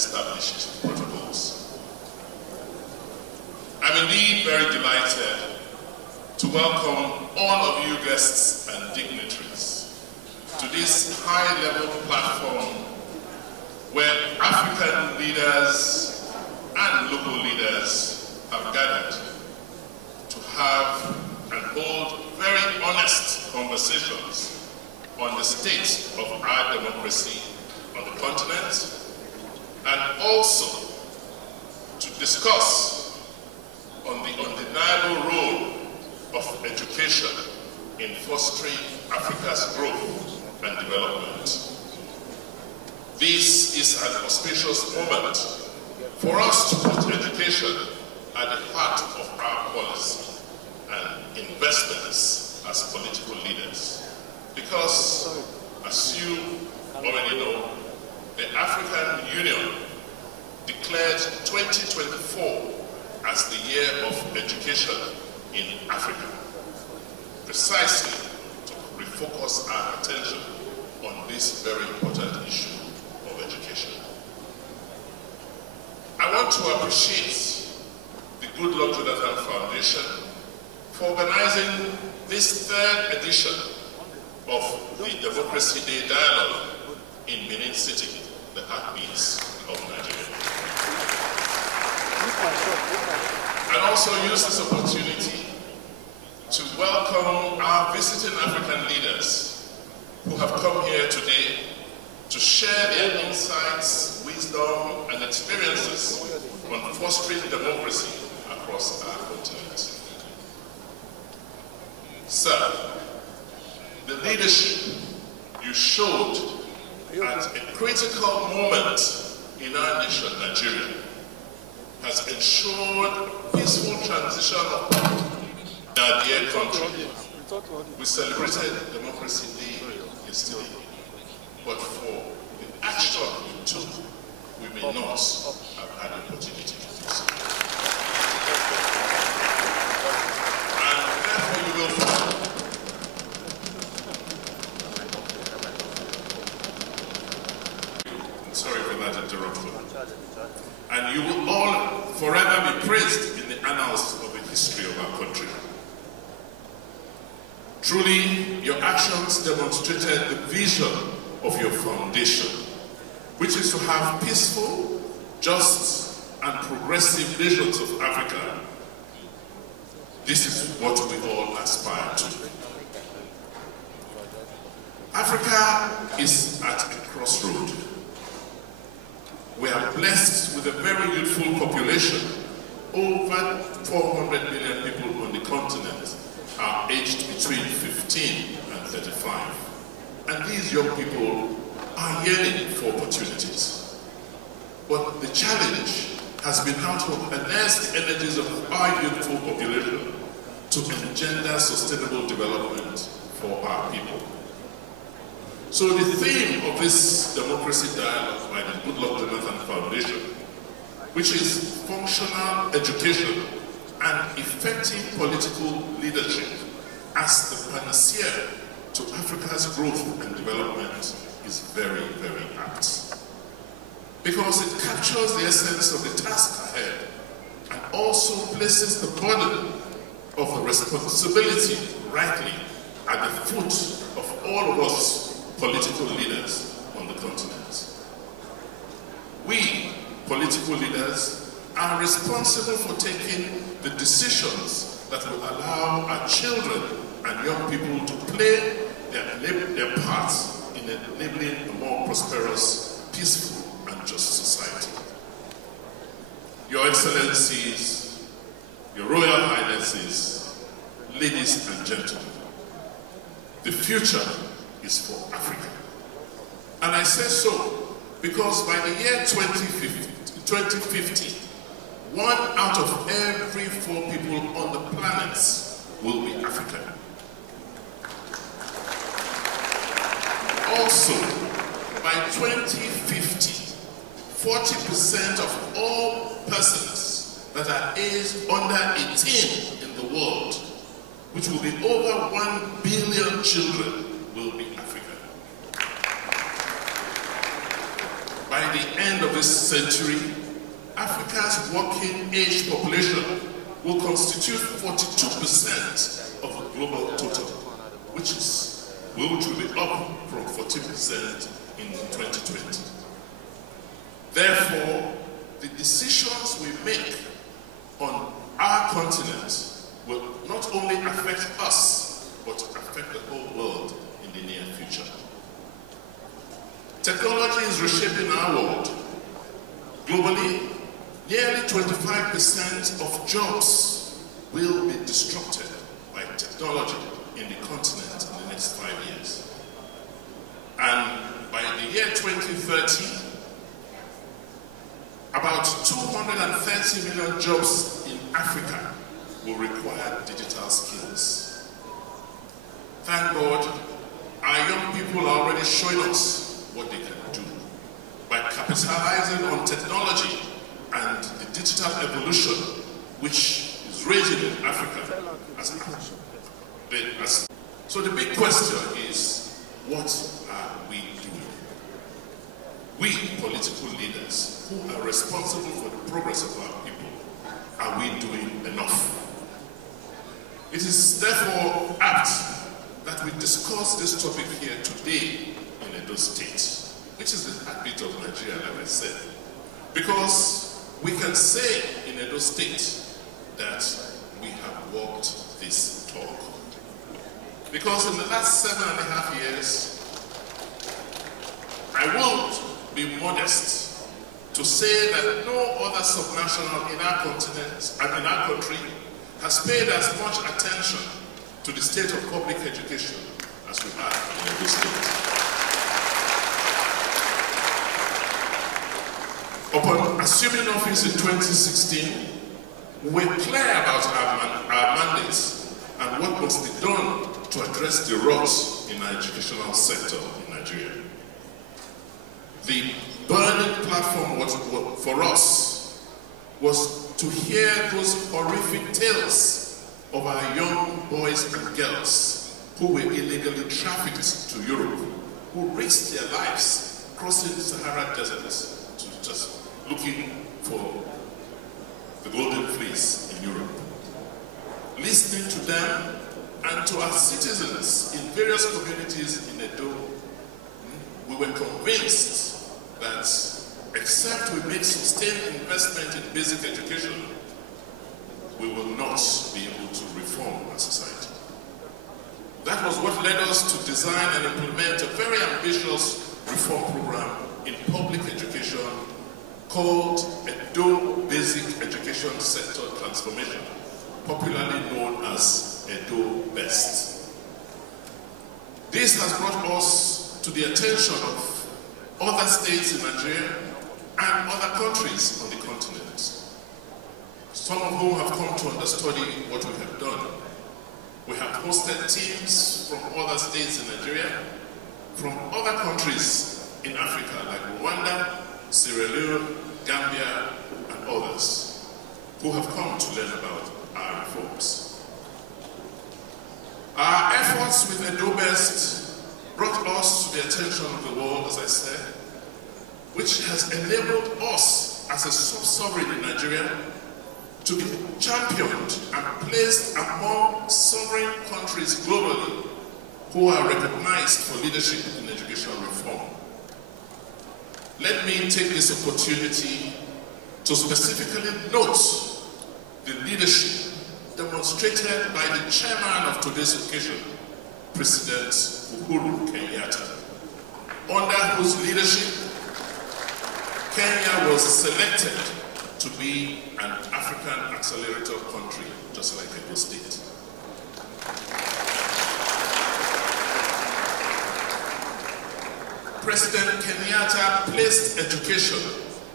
established protocols. I'm indeed very delighted to welcome all of you guests and dignitaries to this high-level platform where African leaders and local leaders have gathered to have and hold very honest conversations on the state of our democracy on the continent, and also to discuss on the undeniable role of education in fostering Africa's growth and development. This is an auspicious moment for us to put education at the heart of our policy and investments as political leaders. Because, as you already know, the African Union declared 2024 as the year of education in Africa, precisely to refocus our attention on this very important issue of education. I want to appreciate the Goodluck Foundation for organizing this third edition of the Democracy Day Dialogue in Benin City, the heartbeats of Nigeria. And also use this opportunity to welcome our visiting African leaders who have come here today to share their insights, wisdom, and experiences on fostering democracy across our continent. Sir, the leadership you showed at a critical moment in our nation, Nigeria, has ensured peaceful transition of our dear country. We celebrated Democracy Day yesterday, but for the action you took, we may not have had the opportunity to do so. And therefore you will find sorry for that interruption. And you will all forever be praised in the annals of the history of our country. Truly, your actions demonstrated the vision of your foundation, which is to have peaceful, just, and progressive nations of Africa. This is what we all aspire to. Africa is at a crossroad. We are blessed with a very youthful population. Over 400 million people on the continent are aged between 15 and 35. And these young people are yearning for opportunities. But the challenge has been how to harness the energies of our youthful population to engender sustainable development for our people. So the theme of this democracy dialogue by the Goodluck Foundation, which is functional education and effective political leadership as the panacea to Africa's growth and development, is very, very apt. Because it captures the essence of the task ahead and also places the burden of the responsibility rightly at the foot of all of us political leaders on the continent. We, political leaders, are responsible for taking the decisions that will allow our children and young people to play their parts in enabling a more prosperous, peaceful, and just society. Your Excellencies, Your Royal Highnesses, ladies and gentlemen, the future is for Africa. And I say so because by the year 2050, 1 out of every 4 people on the planet will be African. Also, by 2050, 40% of all persons that are aged under 18 in the world, which will be over 1 billion children, will be African. By by the end of this century, Africa's working age population will constitute 42% of the global total, which will be up from 14% in 2020. Therefore, the decisions we make on our continent will not only affect us, but affect the whole world in the near future. Technology is reshaping our world. Globally, nearly 25% of jobs will be disrupted by technology in the continent in the next 5 years. And by the year 2030, about 230 million jobs in Africa will require digital skills. Thank God, our young people are already showing us what they can do by capitalizing on technology and the digital evolution which is raging in Africa. So the big question is, what are we doing? We, political leaders, who are responsible for the progress of our people, are we doing enough? It is therefore apt that we discuss this topic here today in Edo State, which is the heartbeat of Nigeria, like I said. Because we can say in Edo State that we have walked this talk. Because in the last 7.5 years, I won't be modest to say that no other subnational in our continent and in our country has paid as much attention to the state of public education as we have in Edo State. Upon assuming office in 2016, we were clear about our mandates and what must be done to address the rot in our educational sector in Nigeria. The burning platform for us was to hear those horrific tales of our young boys and girls who were illegally trafficked to Europe, who risked their lives crossing the Sahara Desert to just looking for the golden fleece in Europe. Listening to them and to our citizens in various communities in Edo, we were convinced that except we make sustained investment in basic education, we will not be able to reform our society. That was what led us to design and implement a very ambitious reform program in public education called Edo Basic Education Sector Transformation, popularly known as Edo Best. This has brought us to the attention of other states in Nigeria and other countries on the continent, some of whom have come to understudy what we have done. We have hosted teams from other states in Nigeria, from other countries in Africa like Rwanda, Sierra Leone, Gambia, and others, who have come to learn about our reforms. Our efforts with Edo Best brought us to the attention of the world, as I said, which has enabled us as a sub-sovereign in Nigeria to be championed and placed among sovereign countries globally who are recognized for leadership in education reform. Let me take this opportunity to specifically note the leadership demonstrated by the chairman of today's occasion, President Uhuru Kenyatta, under whose leadership Kenya was selected to be an African accelerator country, just like Edo State. President Kenyatta placed education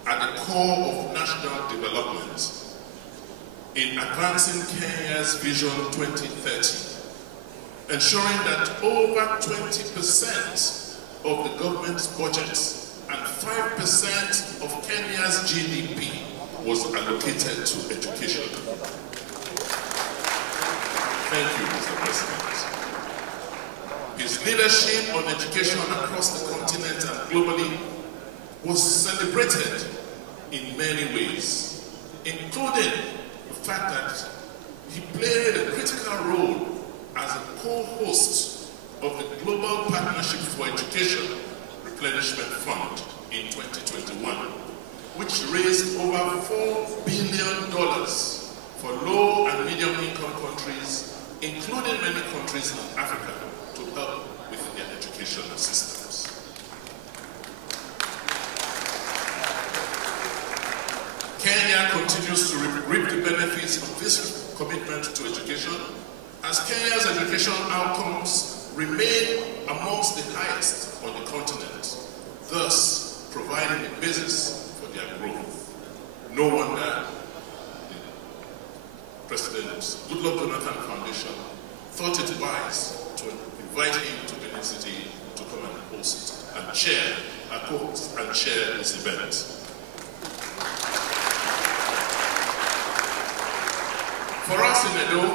at the core of national development in advancing Kenya's Vision 2030, ensuring that over 20% of the government's budget and 5% of Kenya's GDP was allocated to education. Thank you, Mr. President. His leadership on education across the continent and globally was celebrated in many ways, including the fact that he played a critical role as a co-host of the Global Partnership for Education Replenishment Fund in 2021, which raised over $4 billion for low and medium income countries, including many countries in Africa, to help with their educational systems. Kenya continues to reap the benefits of this commitment to education, as Kenya's educational outcomes remain amongst the highest on the continent, thus providing a basis for their growth. No wonder the President Goodluck Foundation thought it wise to invite him to Benin City to come and host and chair, co-host and chair this event. For us in Edo,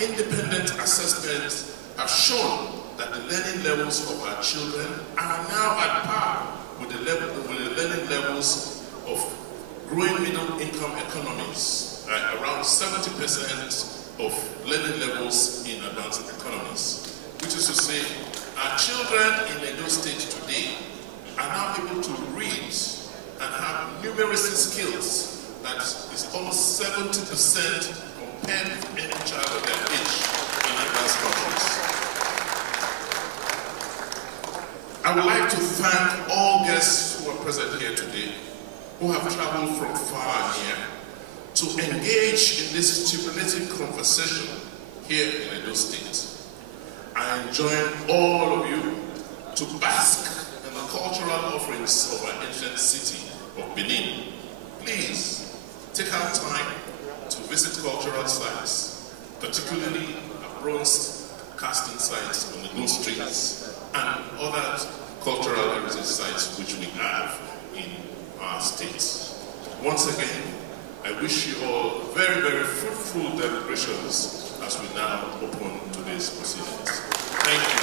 independent assessments have shown that the learning levels of our children are now at par with the learning levels of growing middle-income economies, around 70% of learning levels in advanced economies. Which is to say, our children in Edo State today are now able to read and have numeracy skills that is almost 70% compared with any child of their age in advanced countries. I would like to thank all guests who are present here today, who have traveled from far and near, to engage in this stimulating conversation here in Edo State. I enjoin all of you to bask in the cultural offerings of our ancient city of Benin. Please, take out time to visit cultural sites, particularly bronze casting sites on the Gold Streets and other cultural heritage sites which we have in our states. Once again, I wish you all very, very fruitful deliberations as we now open today's proceedings. Thank you.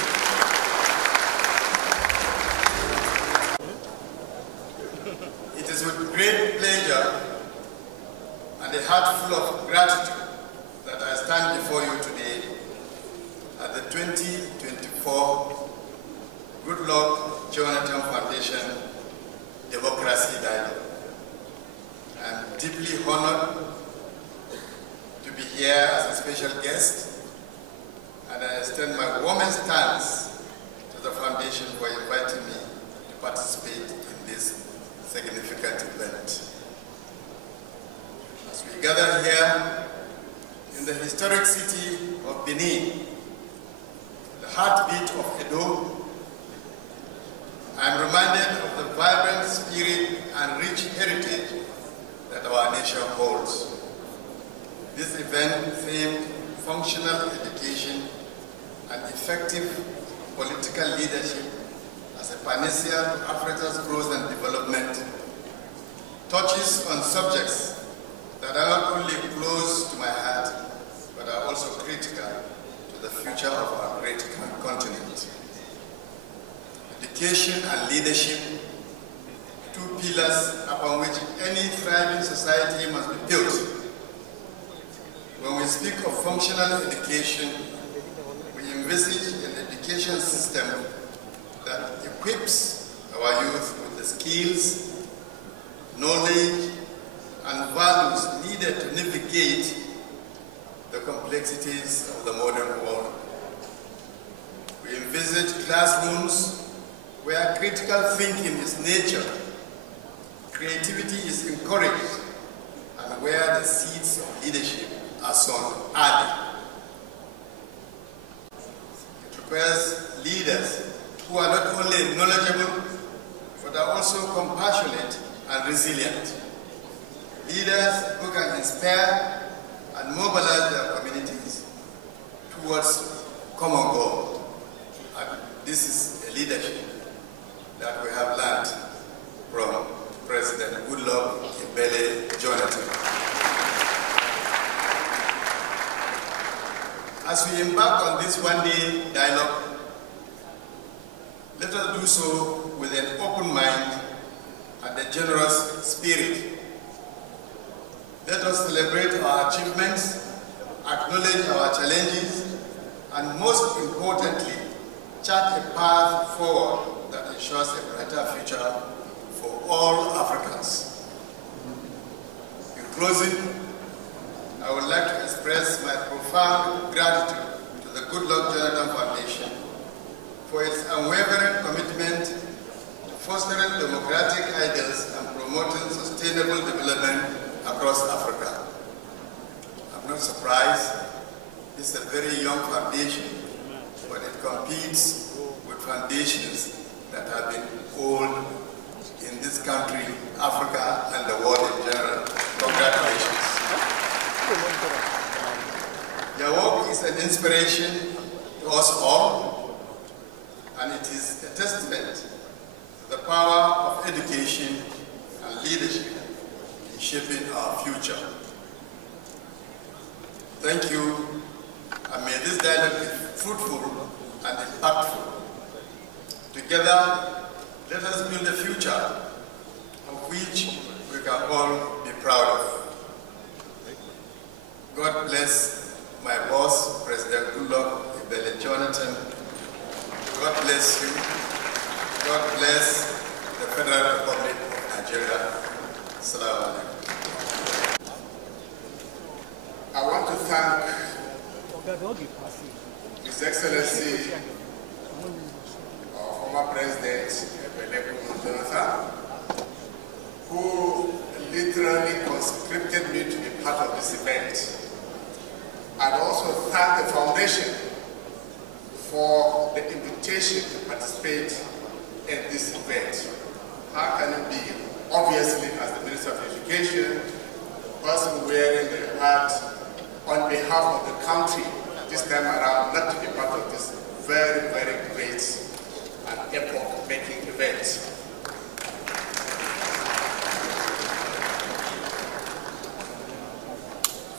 It is with great pleasure and a heart full of gratitude that I stand before you today at the 2024 Goodluck Jonathan Foundation Democracy Dialogue. I am deeply honored to be here as a special guest, and I extend my warmest thanks to the Foundation for inviting me to participate in this significant event. As we gather here in the historic city of Benin, the heartbeat of Edo, I am reminded of the vibrant spirit and rich heritage that our nation holds. This event themed functional education and effective political leadership as a panacea to Africa's growth and development touches on subjects that are not only close to my heart, but are also critical to the future of our great continent. Education and leadership, two pillars upon which any thriving society must be built. When we speak of functional education, we envisage an education system that equips our youth with the skills, knowledge, and values needed to navigate the complexities of the modern world. We envisage classrooms where critical thinking is nurtured, creativity is encouraged, and where the seeds of leadership are sown early. It requires leaders who are not only knowledgeable, but are also compassionate and resilient. Leaders who can inspire and mobilize their communities towards common goal. And this is a leadership that we have learned from President Goodluck Jonathan. As we embark on this one-day dialogue, let us do so with with an open mind and a generous spirit. Let us celebrate our achievements, acknowledge our challenges, and most importantly, chart a path forward that ensures a brighter future for all Africans. In closing, I would like to express my profound gratitude to the Goodluck Foundation for its unwavering commitment to fostering democratic ideals and promoting sustainable development across Africa. I'm not surprised. This is a very young foundation, but it competes with foundations that have been old in this country, Africa, and the world in general. Congratulations. Your work is an inspiration to us all, and it is a testament to the power of education and leadership in shaping our future. Thank you, and may this dialogue be fruitful and impactful. Together, let us build a future of which we can all be proud of. God bless my boss, President Goodluck Jonathan. God bless you. God bless the Federal Republic of Nigeria. Assalamu alaikum. I want to thank His Excellency, our former President, Jonathan, who literally conscripted me to be part of this event. And also thank the Foundation for the invitation to participate in this event. How can it be? Obviously, as the Minister of Education, the person wearing the hat on behalf of the country this time around, not to be part of this very, very great and epoch-making event.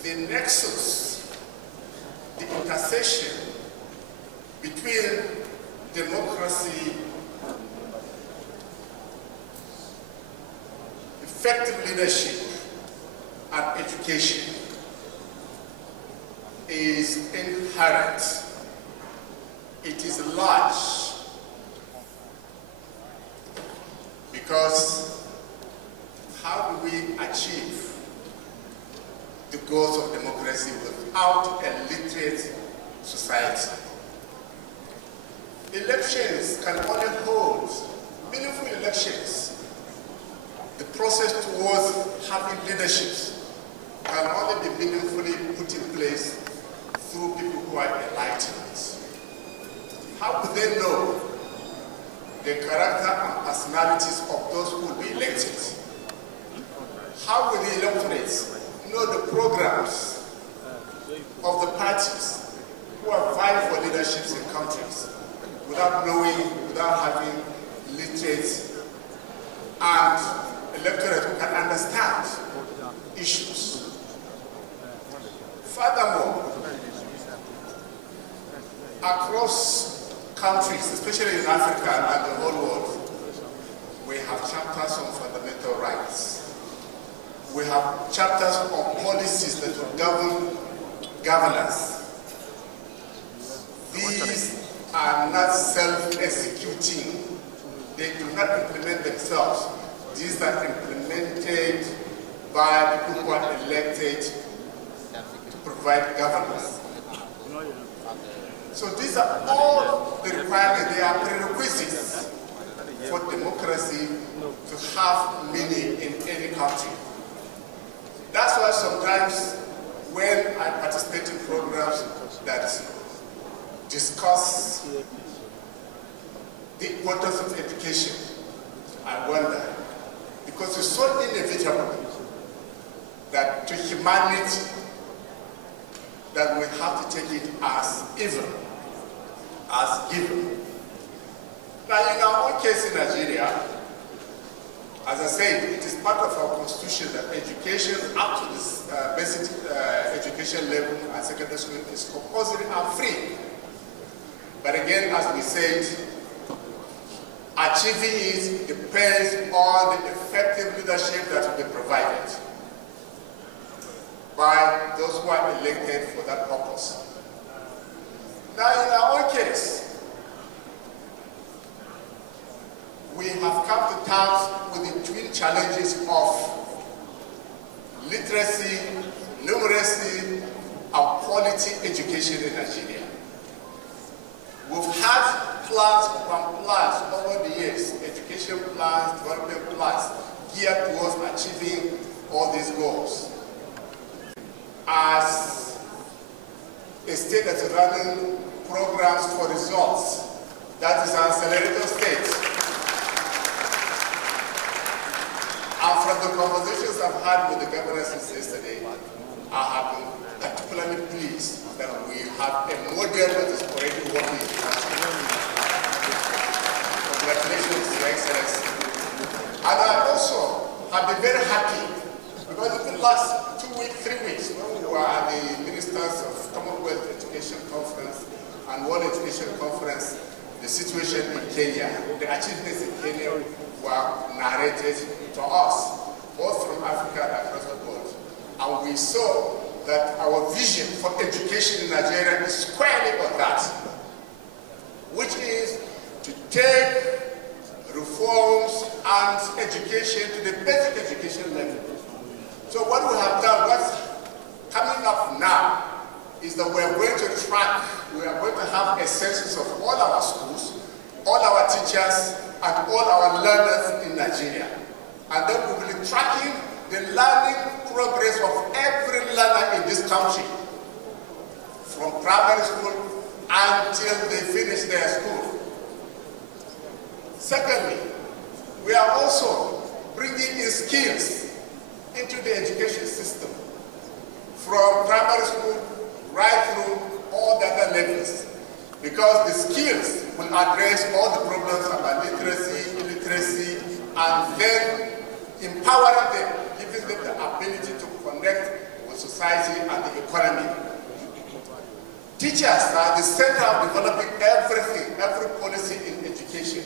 The nexus, the intersection between democracy, effective leadership, and education is inherent. It is large because how do we achieve the goals of democracy without a literate society? Elections can only hold meaningful elections. The process towards having leaderships can only be meaningfully put in place through people who are enlightened. How do they know the character and personalities of those who will be elected? How will the electorate know the programs of the parties who are vying for leaderships in countries without knowing, without having literate and electorate who can understand issues? Furthermore, across countries, especially in Africa and the whole world, we have chapters on fundamental rights. We have chapters on policies that will govern governance. These are not self-executing. They do not implement themselves. These are implemented by people who are elected to provide governance. So these are all the requirements, they are prerequisites for democracy to have meaning in any country. That's why sometimes when I participate in programs that discuss the importance of education, I wonder, because it's so inevitable that to humanity that we have to take it as given. Now, in our own case in Nigeria, as I said, it is part of our constitution that education up to this basic education level at secondary school is compulsory and free. But again, as we said, Achieving it depends on the effective leadership that will be provided by those who are elected for that purpose. Now, in our own case, we have come to terms with the twin challenges of literacy, numeracy, and quality education in Nigeria. We've had plans upon plans over the years, education plans, development plans, geared towards achieving all these goals. As a state that's running programs for results, that is an accelerator state. And from the conversations I've had with the governor since yesterday, I have been particularly pleased that we have a model that is already working. Congratulations, Your Excellency. And I also have been very happy because in the last 2 weeks, 3 weeks, when we were at the Ministers of Commonwealth Education Conference and World Education Conference, the situation in Kenya, the achievements in Kenya were narrated to us, both from Africa and across the world. And we saw that our vision for education in Nigeria is squarely on that, which is to take reforms and education to the basic education level. So what we have done, what's coming up now, is that we are going to have a census of all our schools, all our teachers, and all our learners in Nigeria. And then we will be tracking the learning progress of every learner in this country, from primary school until they finish their school. Secondly, we are also bringing in skills into the education system, from primary school right through all the other levels, because the skills will address all the problems about literacy, illiteracy, and then empowering them, giving them the ability to connect with society and the economy. Teachers are the center of developing everything, every policy in education.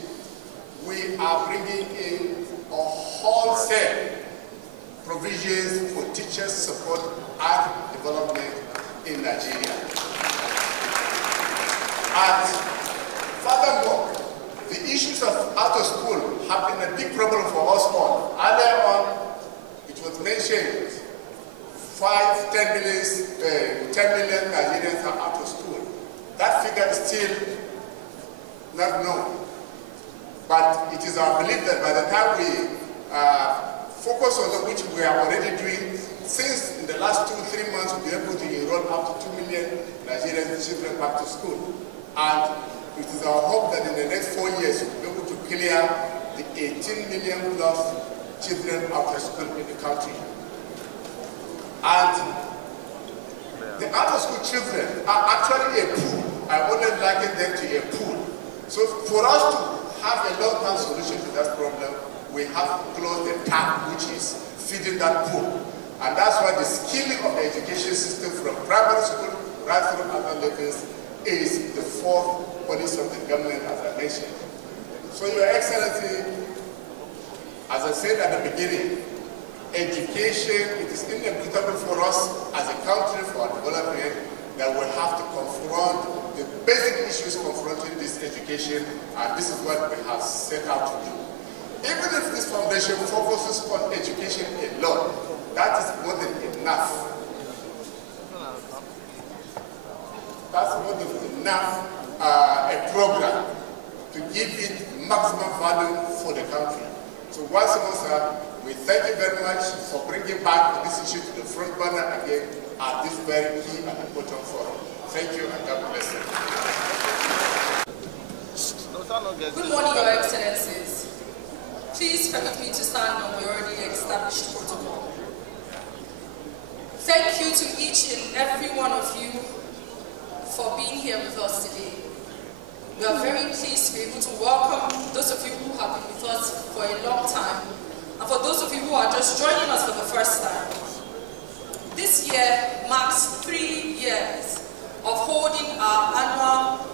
We are bringing in a wholesale provisions for teachers' support and development in Nigeria. And furthermore, the issues of out of school have been a big problem for us all. Earlier on, it was mentioned 10 million Nigerians are out of school. That figure is still not known. But it is our belief that by the time we focus on which we are already doing, since in the last 2-3 months we'll be able to enroll up to 2 million Nigerian children back to school. And it is our hope that in the next 4 years we'll be able to clear the 18 million plus children out of school in the country. And the out of school children are actually a pool. I wouldn't liken them to a pool. So for us to have a long-term solution to that problem, we have to close the tap which is feeding that pool. And that's why the skilling of the education system from primary school right through other levels is the fourth policy of the government, as I mentioned. So, Your Excellency, as I said at the beginning, education, it is inevitable for us as a country for our development that we have to confront the basic issues confronting this education, and this is what we have set out to do. Even if this foundation focuses on education alone, that is more than enough. That's more than enough a program to give it maximum value for the country. So once more, sir, we thank you very much for bringing back this issue to the front burner again at this very key and important forum. Thank you and God bless you. Good morning, Your Excellencies. Please permit me to stand on the already established protocol. Thank you to each and every one of you for being here with us today. We are very pleased to be able to welcome those of you who have been with us for a long time, and for those of you who are just joining us for the first time. This year marks 3 years of holding our annual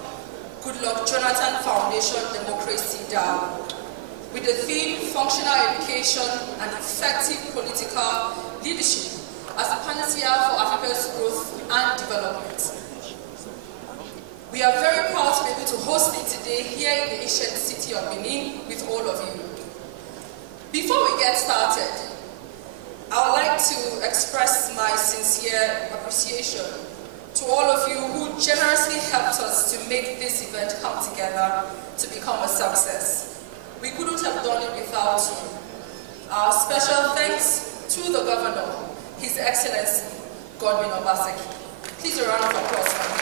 Goodluck Jonathan Foundation Democracy Dialogue. with the theme Functional Education and Effective Political Leadership as a panacea for Africa's growth and development. We are very proud to be able to host it today here in the ancient city of Benin with all of you. Before we get started, I would like to express my sincere appreciation to all of you who generously helped us to make this event come together to become a success. We couldn't have done it without you. Our special thanks to the Governor, His Excellency, Godwin Obaseki. Please a round of applause for him.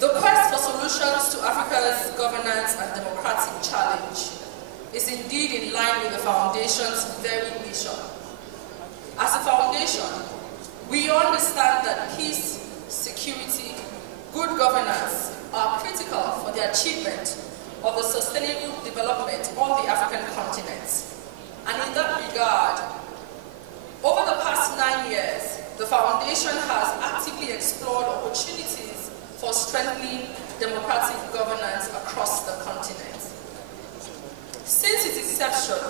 The quest for solutions to Africa's governance and democratic challenge is indeed in line with the Foundation's very mission. As a foundation, we understand that peace, security, good governance are critical for the achievement of the sustainable development on the African continent. And in that regard, over the past 9 years, the Foundation has actively explored opportunities for strengthening democratic governance across the continent. Since its inception,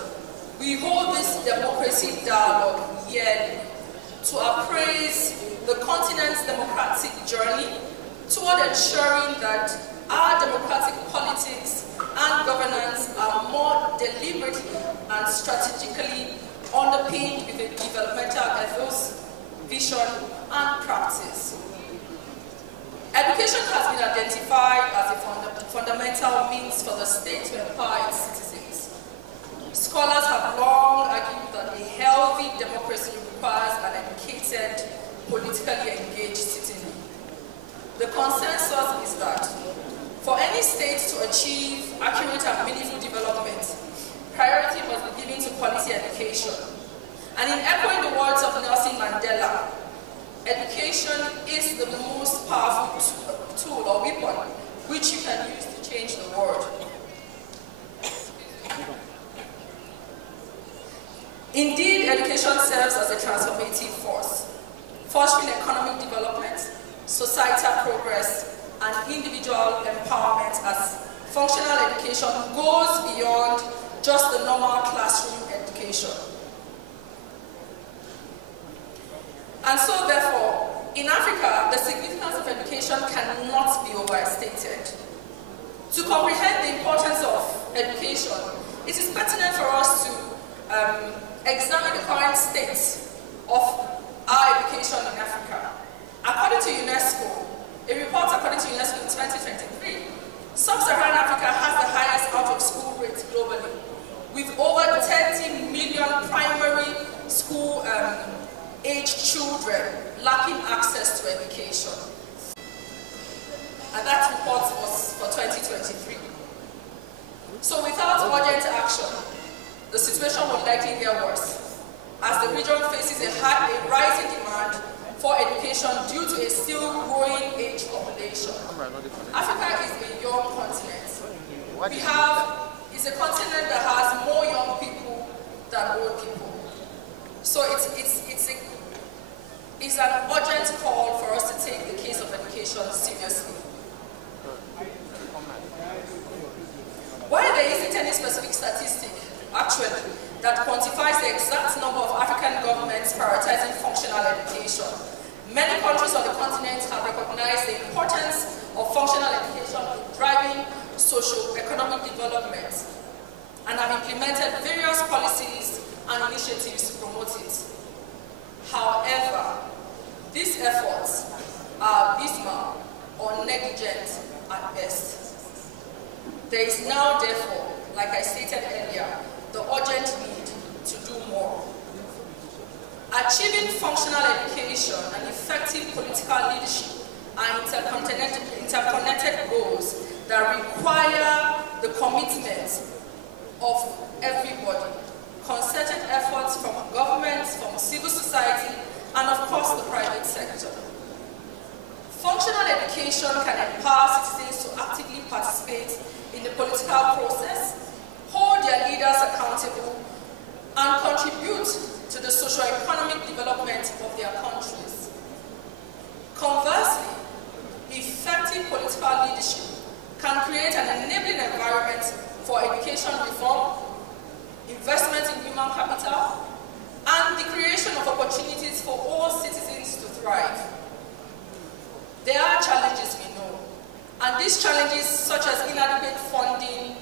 we hold this democracy dialogue yearly to appraise the continent's democratic journey toward ensuring that our democratic politics and governance are more deliberately and strategically underpinned with a developmental ethos, vision, and practice. Education has been identified as a fundamental means for the state to empower its citizens. Scholars have long argued that a healthy democracy requires an educated, politically engaged citizen. The consensus is that for any state to achieve accurate and meaningful development, priority must be given to quality education. And in echoing the words of Nelson Mandela, education is the most powerful tool or weapon which you can use to change the world. Indeed, education serves as a transformative force, fostering economic development, societal progress, and individual empowerment, as functional education goes beyond just the normal classroom education. And so, therefore, in Africa, the significance of education cannot be overstated. To comprehend the importance of education, it is pertinent for us to examine the current state of our education in Africa. According to UNESCO, a report according to UNESCO in 2023, Sub-Saharan Africa has the highest out-of-school rate globally, with over 30 million primary school aged children lacking access to education. And that report was for 2023. So without urgent action, the situation will likely get worse, as the region faces a rising demand for education due to a still growing age population. Africa is a young continent. It's a continent that has more young people than old people. So it's an urgent call for us to take the case of education seriously. While there isn't any specific statistic, actually, that quantifies the exact number of African governments prioritizing functional education, many countries on the continent have recognized the importance of functional education in driving socio-economic development and have implemented various policies and initiatives to promote it. However, these efforts are abysmal or negligent at best. There is now, therefore, like I stated earlier, the urgent need to do more. Achieving functional education and effective political leadership are interconnected goals that require the commitment of everybody, concerted efforts from governments, from civil society, and of course the private sector. Functional education can empower citizens to actively participate in the political process, hold their leaders accountable, and contribute to the socio-economic development of their countries. Conversely, effective political can create an enabling environment for education reform, investment in human capital, and the creation of opportunities for all citizens to thrive. There are challenges, we know, and these challenges, such as inadequate funding,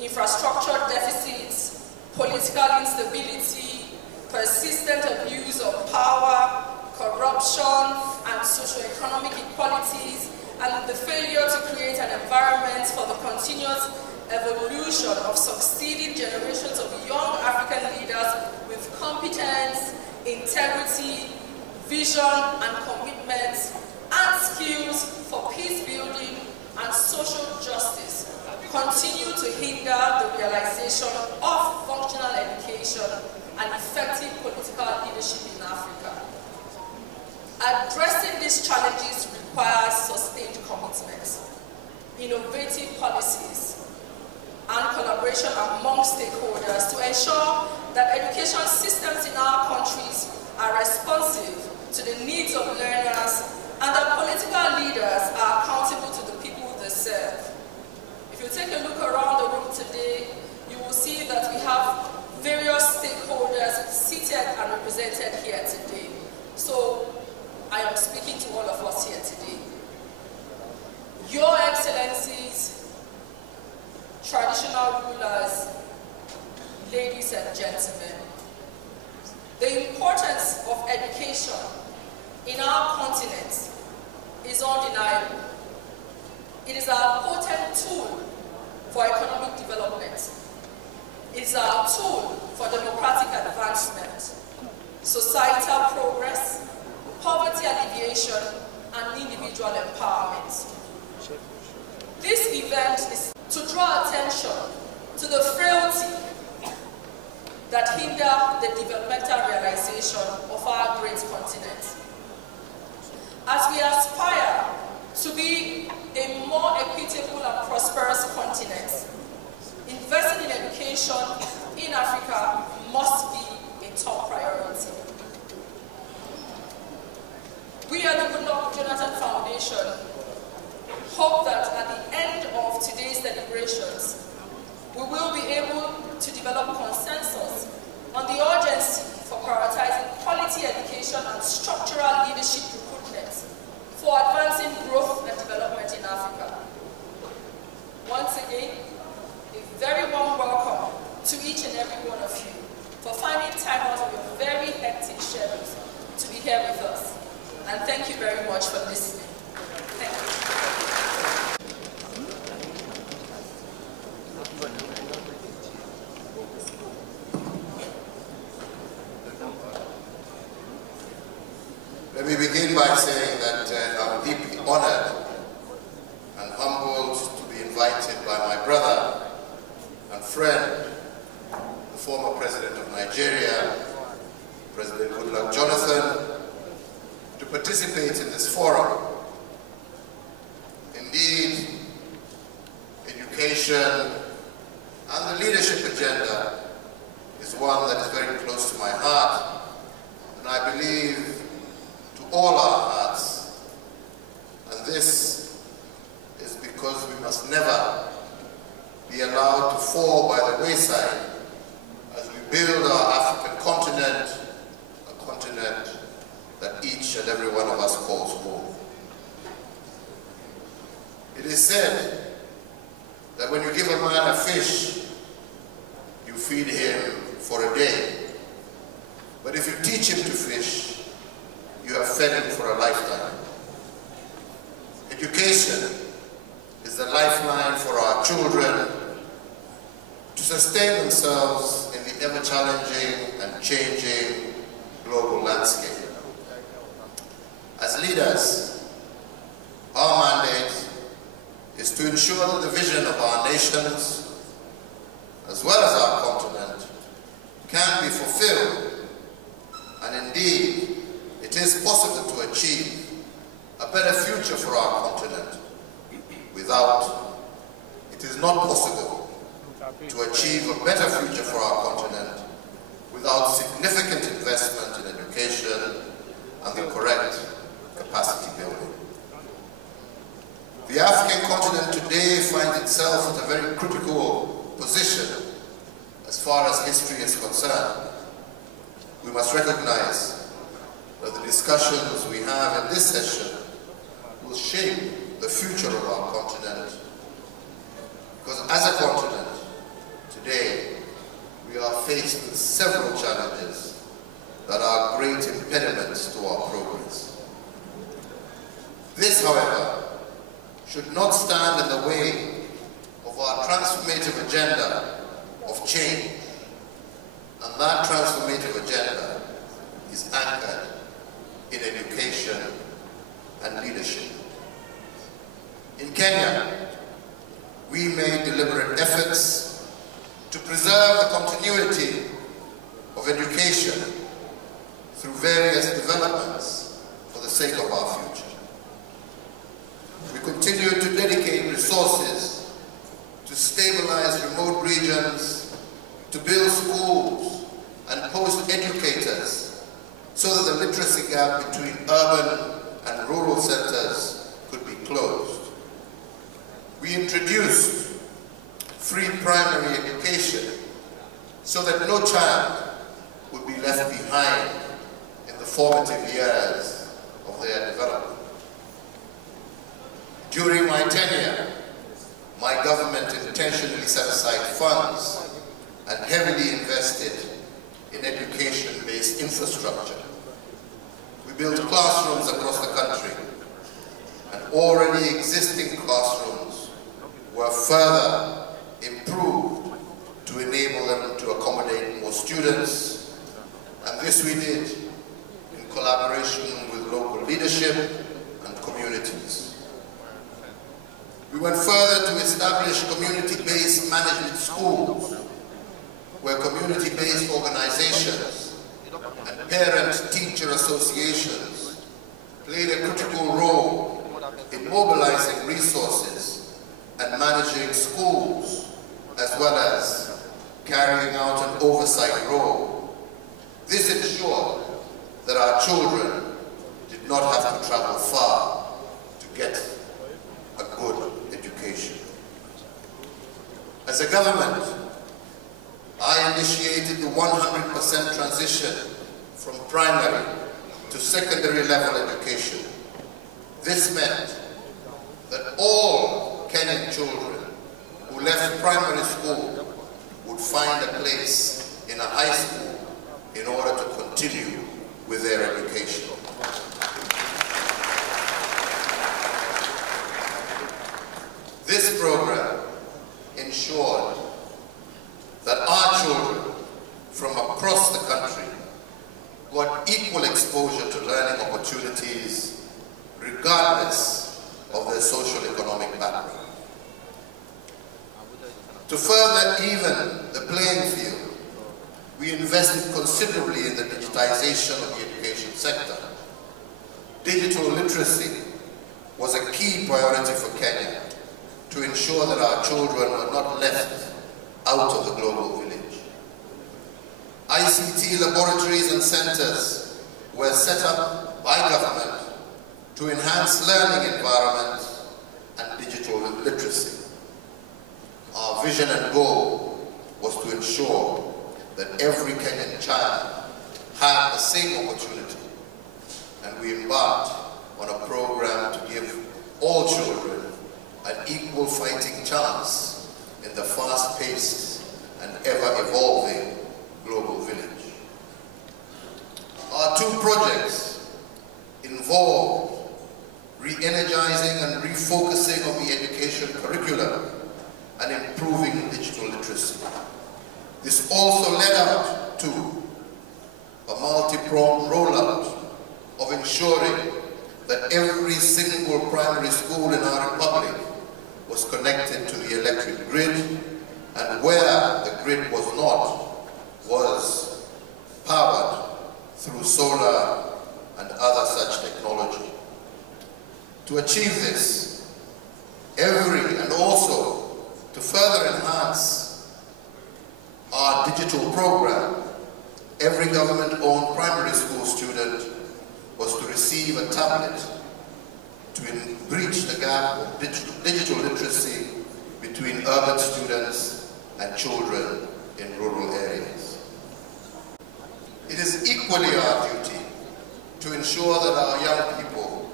infrastructure deficits, political instability, persistent abuse of power, corruption, and socio-economic inequalities, and the failure to create an environment for the continuous evolution of succeeding generations of young African leaders with competence, integrity, vision, and commitment, and skills for peace building and social justice continue to hinder the realization of functional education and effective political leadership in Africa. Addressing these challenges requires sustained commitment, innovative policies, and collaboration among stakeholders to ensure that education systems in our countries are responsive to the needs of learners and that political leaders are accountable to the people they serve. If you take a look around the room today, you will see that we have various stakeholders seated and represented here today. So I am speaking to all of us here today. Your Excellencies, traditional rulers, ladies and gentlemen, the importance of education in our continent is undeniable. It is our potent tool for economic development. It is our tool for democratic advancement, societal progress, poverty alleviation, and individual empowerment. This event is to draw attention to the frailty that hinder the developmental realization of our great continent. As we aspire to be a more equitable and prosperous continent, investing in education in Africa must be a top priority. We at the Goodluck Foundation hope that at the end of today's deliberations, we will be able to develop consensus on the urgency for prioritizing quality education and structural leadership recruitment for advancing growth and development in Africa. Once again, a very warm welcome to each and every one of you for finding time out of your very hectic schedules to be here with us. And thank you very much for listening. Thank you. Let me begin by saying that I'm deeply honored and humbled to be invited by my brother and friend, the former President of Nigeria, President Goodluck Jonathan, to participate in this forum. Indeed, education and the leadership agenda is one that is very close to my heart, and I believe to all our hearts. And this is because we must never be allowed to fall by the wayside as we build our African continent, a continent that each and every one of us calls home. It is said that when you give a man a fish, you feed him for a day. But if you teach him to fish, you have fed him for a lifetime. Education is the lifeline for our children to sustain themselves in the ever-challenging and changing global landscape. As leaders, our mandate is to ensure that the vision of our nations, as well as our continent, can be fulfilled. And indeed, it is possible to achieve a better future for our continent. It is not possible to achieve a better future for our continent without significant investment in education and the correct capacity building. The African continent today finds itself at a very critical position as far as history is concerned. We must recognize that the discussions we have in this session will shape the future of our continent. Because as a continent, today, we are faced with several challenges that are great impediments to our progress. This, however, should not stand in the way of our transformative agenda of change. And that transformative agenda is anchored in education and leadership. In Kenya, we made deliberate efforts to preserve the continuity of education through various developments for the sake of our future. We continue to dedicate resources to stabilize remote regions, to build schools and post educators so that the literacy gap between urban and rural centers could be closed. We introduced free primary education so that no child would be left behind in the formative years of their development. During my tenure, my government intentionally set aside funds and heavily invested in education-based infrastructure. We built classrooms across the country, and already existing classrooms were further improved to enable them to accommodate more students, and this we did in collaboration with local leadership and communities. We went further to establish community-based management schools, where community-based organizations and parent-teacher associations played a critical role in mobilizing resources and managing schools, as well as carrying out an oversight role. This ensured that our children did not have to travel far to get a good education. As a government, I initiated the 100% transition from primary to secondary level education. This meant that all Kenyan children who left primary school would find a place in a high school in order to continue with their education. This program ensured that our children from across the country got equal exposure to learning opportunities regardless of their socio-economic background. To further even the playing field, we invested considerably in the digitization of the education sector. Digital literacy was a key priority for Kenya to ensure that our children were not left out of the global village. ICT laboratories and centers were set up by government to enhance learning environments and digital literacy. Our vision and goal was to ensure that every Kenyan child had the same opportunity, and we embarked on a program to give all children an equal fighting chance in the fast-paced and ever-evolving global village. Our two projects involved re-energizing and refocusing of the education curriculum and improving digital literacy. This also led out to a multi-pronged rollout of ensuring that every single primary school in our republic was connected to the electric grid, and where the grid was not, was powered through solar and other such technology. To achieve this, and also to further enhance our digital program, every government-owned primary school student was to receive a tablet to breach the gap of digital literacy between urban students and children in rural areas. It is equally our duty to ensure that our young people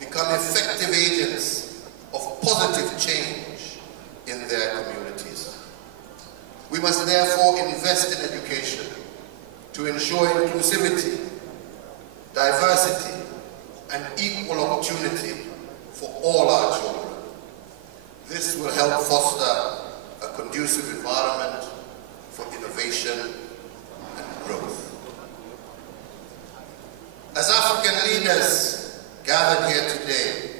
become effective agents of positive change in their communities. We must therefore invest in education to ensure inclusivity, diversity, and equal opportunity for all our children. This will help foster a conducive environment for innovation and growth. As African leaders gathered here today,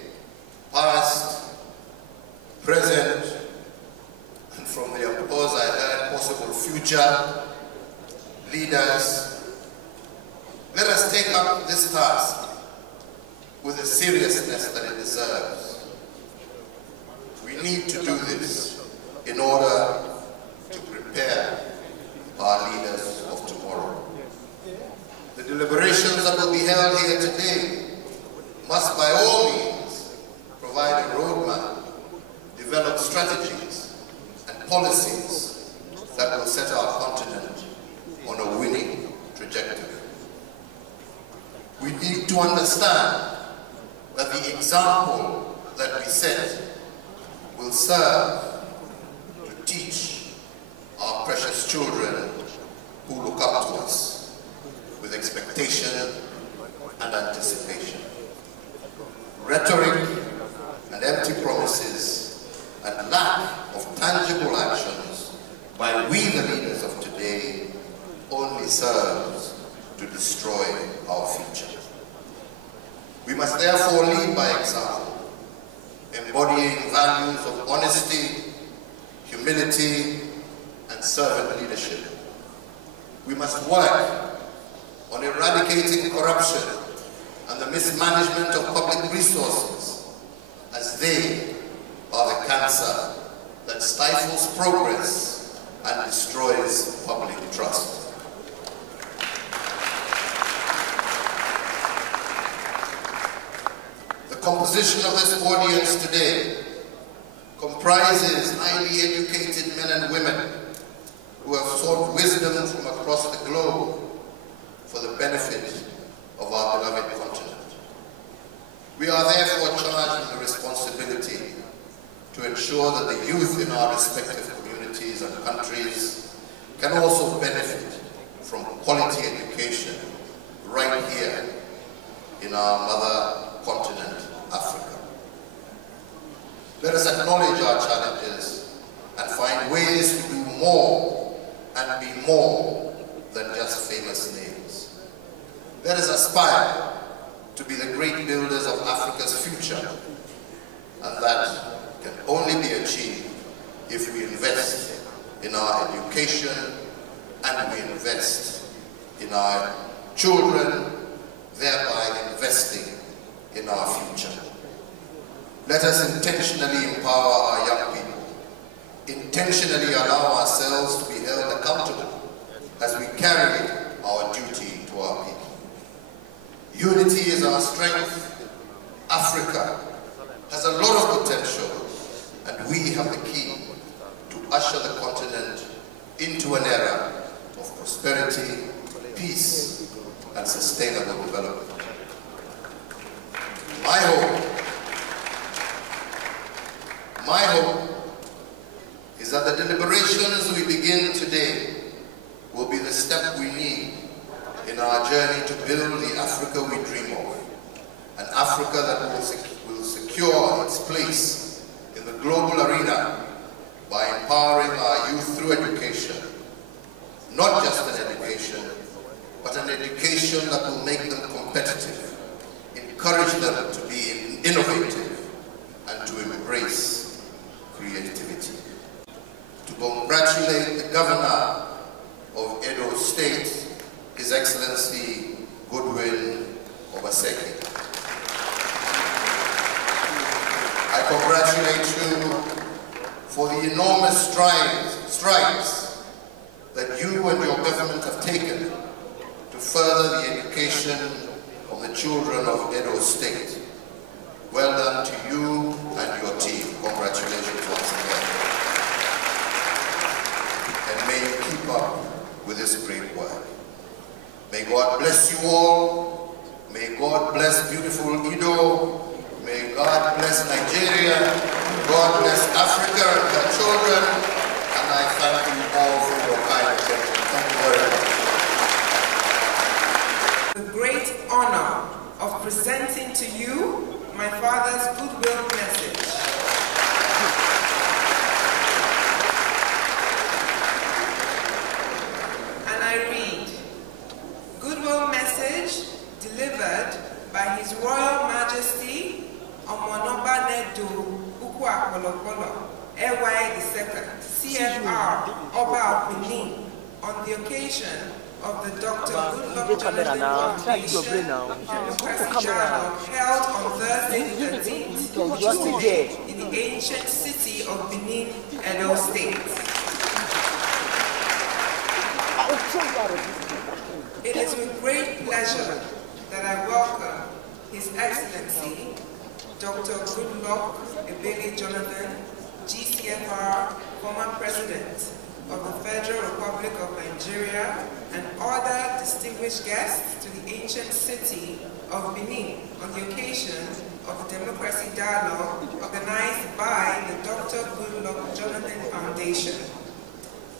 past, present, and from the applause I heard, possible future leaders, let us take up this task with the seriousness that it deserves. We need to do this in order to prepare our leaders of tomorrow. The deliberations that will be held here today must by all means provide a roadmap, develop strategies and policies that will set our continent on a winning trajectory. We need to understand that the example that we set will serve to teach our precious children who look up to us with expectation and anticipation. Rhetoric and empty promises and lack of tangible actions by we the leaders of today only serves to destroy our future. We must therefore lead by example, embodying values of honesty, humility, and servant leadership. We must work on eradicating corruption and the mismanagement of public resources, as they are the cancer that stifles progress and destroys public trust. The composition of this audience today comprises highly educated men and women who have sought wisdom from across the globe for the benefit of our beloved continent. We are therefore charged with the responsibility to ensure that the youth in our respective communities and countries can also benefit from quality education right here in our mother continent, Africa. Let us acknowledge our challenges and find ways to do more and be more than just famous names. Let us aspire to be the great builders of Africa's future, and that can only be achieved if we invest in our education and we invest in our children, thereby investing in our future. Let us intentionally empower our young people, intentionally allow ourselves to be held accountable as we carry our duty to our people. Unity is our strength. Africa has a lot of potential, and we have the key to usher the continent into an era of prosperity, peace, and sustainable development. My hope is that the deliberations we begin today will be the step we need in our journey to build the Africa we dream of, an Africa that will secure its place in the global arena by empowering our youth through education. Not just an education, but an education that will make them competitive, encourage them to be innovative, and to embrace creativity. To congratulate the governor of Edo State, His Excellency Goodluck. I congratulate you for the enormous strides that you and your government have taken to further the education of the children of Edo State. Well done to you and your team. Congratulations once again. And may you keep up with this great work. May God bless you all. May God bless beautiful Edo. May God bless Nigeria. God bless Africa and her children. And I thank you all for your kind attention. Thank you very much. The great honor of presenting to you my father's goodwill message. And I read, goodwill message delivered by His Royal Majesty Omonoba Nedo Ukwakolokolo, Ewaye II, CFR, Oba of Benin, on the occasion of the Dr. Goodluck Foundation Democracy Dialogue held on Thursday the 13th in the ancient city of Benin, Edo State. It is with great pleasure that I welcome His Excellency Dr. Goodluck Ebele Jonathan, GCFR, former President of the Federal Republic of Nigeria, and other distinguished guests to the ancient city of Benin on the occasion of the Democracy Dialogue organized by the Dr. Goodluck Jonathan Foundation.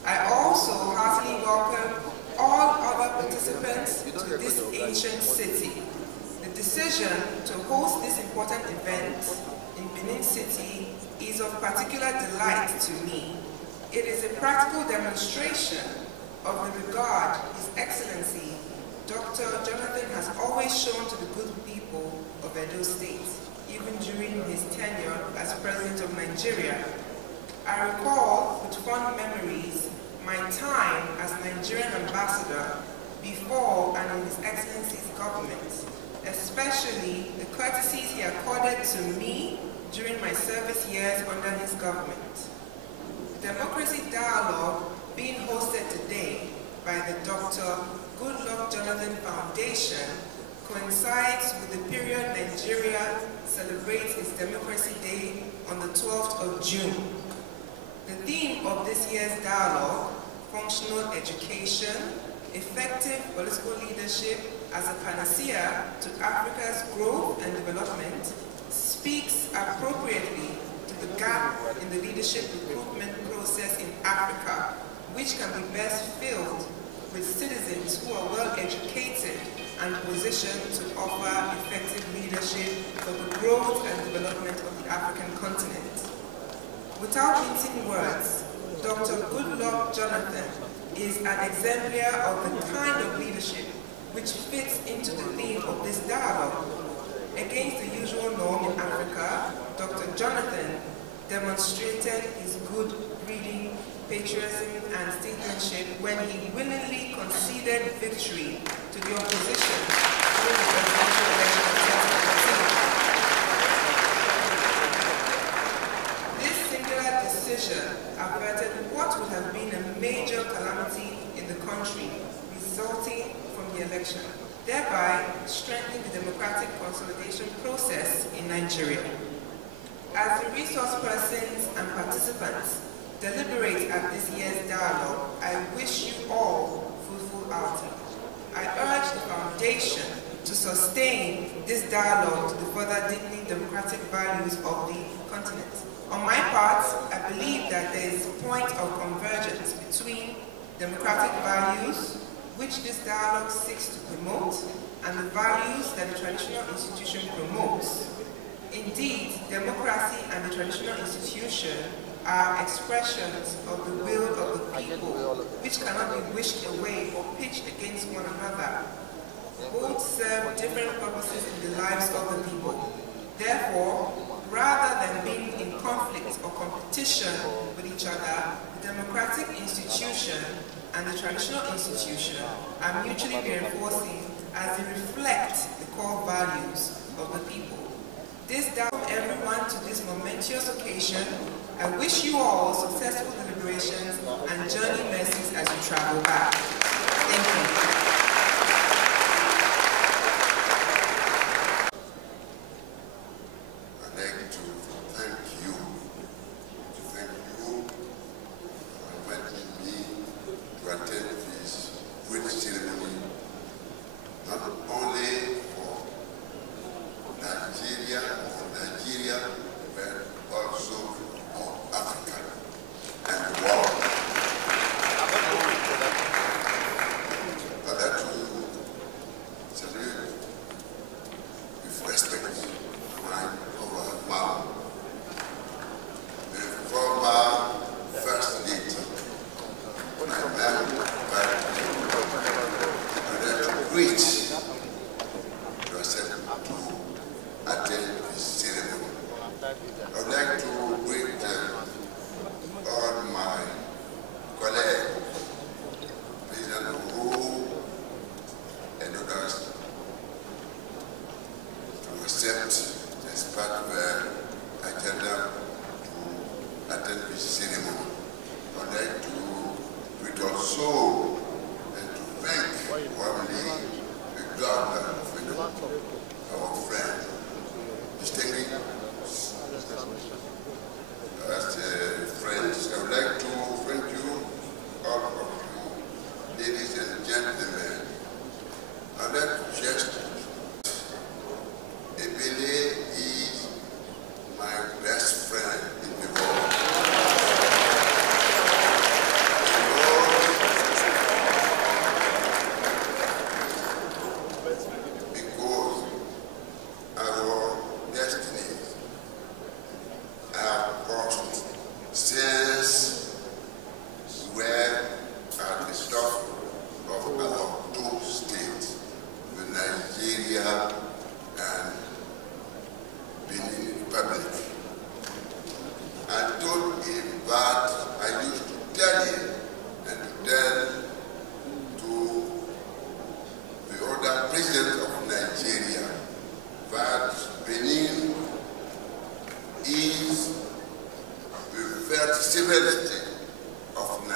I also heartily welcome all other participants to this ancient city. The decision to host this important event in Benin City is of particular delight to me. It is a practical demonstration of the regard His Excellency Dr. Jonathan has always shown to the good people of Edo State, even during his tenure as President of Nigeria. I recall with fond memories my time as Nigerian ambassador before and in His Excellency's government, especially the courtesies he accorded to me during my service years under his government. The Democracy Dialogue being hosted today by the Dr. Goodluck Jonathan Foundation coincides with the period Nigeria celebrates its Democracy Day on the 12th of June. The theme of this year's dialogue, functional education, effective political leadership as a panacea to Africa's growth and development, speaks appropriately to the gap in the leadership recruitment process in Africa, which can be best filled with citizens who are well educated and positioned to offer effective leadership for the growth and development of the African continent. Without mincing words, Dr. Goodluck Jonathan is an exemplar of the kind of leadership which fits into the theme of this dialogue. Against the usual norm in Africa, Dr. Jonathan demonstrated his good breeding, patriotism, and statesmanship when he willingly conceded victory to the opposition during the presidential election of 2014. This singular decision averted what would have been a major calamity in the country resulting from the election, thereby strengthening the democratic consolidation process in Nigeria. As the resource persons and participants deliberate at this year's dialogue, I wish you all fruitful outing. I urge the Foundation to sustain this dialogue to the further deepening democratic values of the continent. On my part, I believe that there is a point of convergence between democratic values, which this dialogue seeks to promote, and the values that the traditional institution promotes. Indeed, democracy and the traditional institution are expressions of the will of the people, which cannot be wished away or pitched against one another. Both serve different purposes in the lives of the people. Therefore, rather than being in conflict or competition with each other, the democratic institution and the traditional institution are mutually reinforcing as they reflect the core values of the people. This welcome everyone to this momentous occasion. I wish you all successful deliberations and journey mercies as you travel back. Thank you.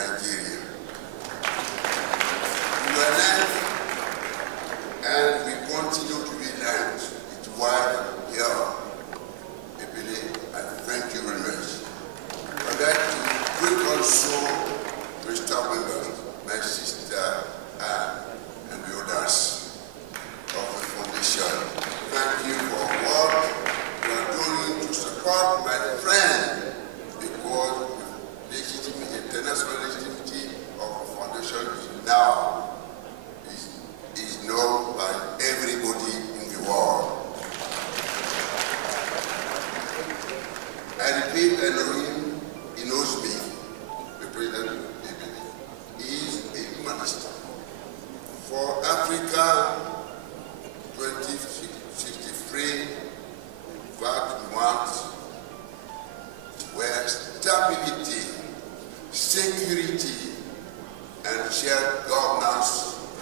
Nigeria. We were learned, and we continue to be learned. It's why we are. I believe, and thank you very much. I'd like to greet also Mr. Members, my sister, and the others of the foundation. Thank you for what you are doing to support my friend, because the international legitimacy of the foundation now is known by everybody in the world. I repeat, Elohim, he knows me, the President. He is a humanist. For Africa 2063, what we want where stability, security, and shared governance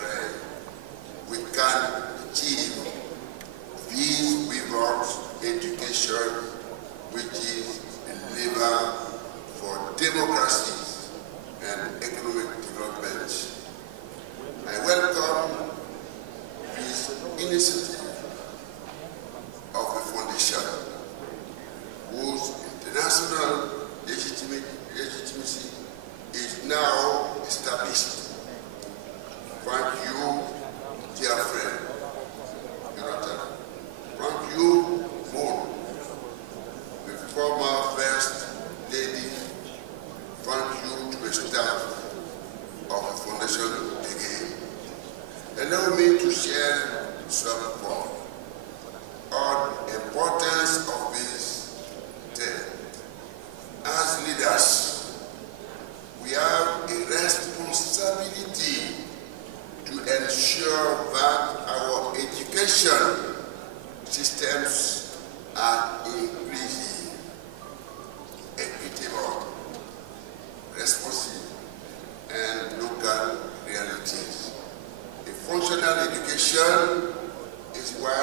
reign. We can achieve these without education, which is a lever for democracy and economic development. I welcome this initiative of the foundation, whose international legitimacy is now established. Thank you, dear friend, Jonathan. Thank you, Moon, the former First Lady. Thank you to the staff of the foundation again. Allow me to share some point on the importance of this day. As leaders, we have a responsibility to ensure that our education systems are inclusive, equitable, responsive, and local realities. A functional education is why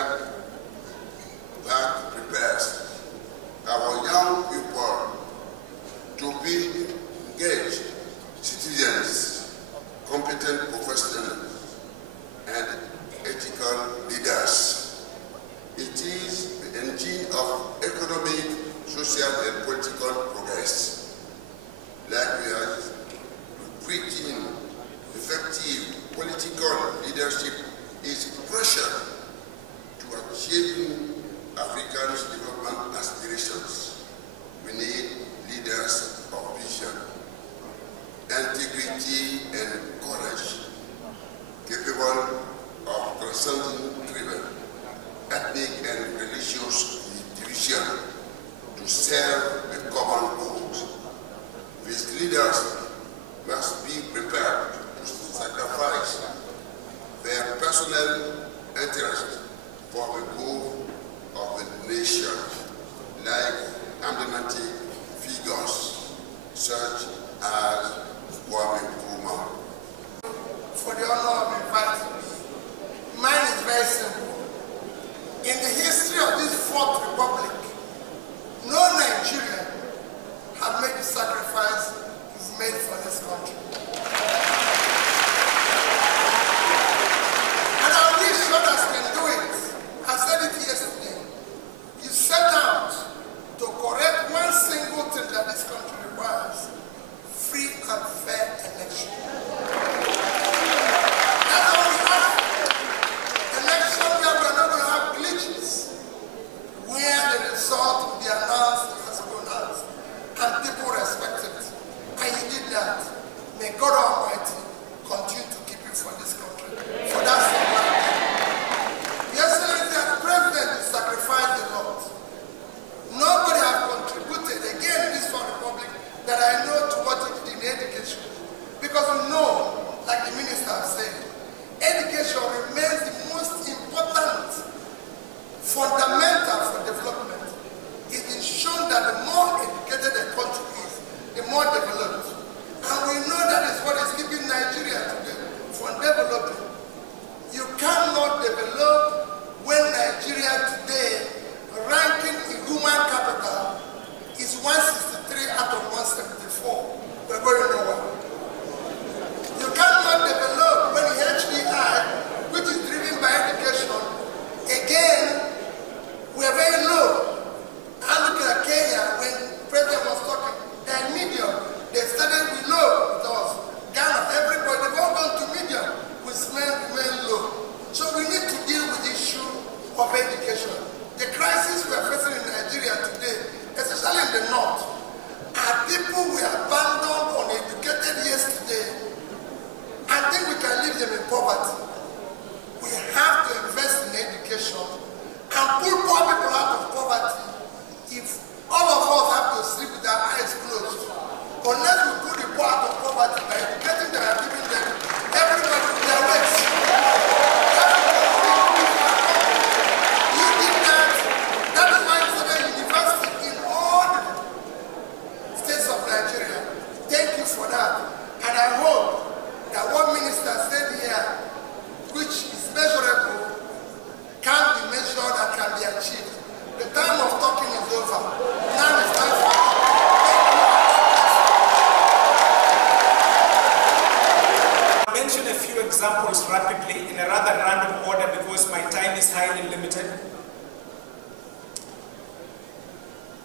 examples rapidly in a rather random order because my time is highly limited.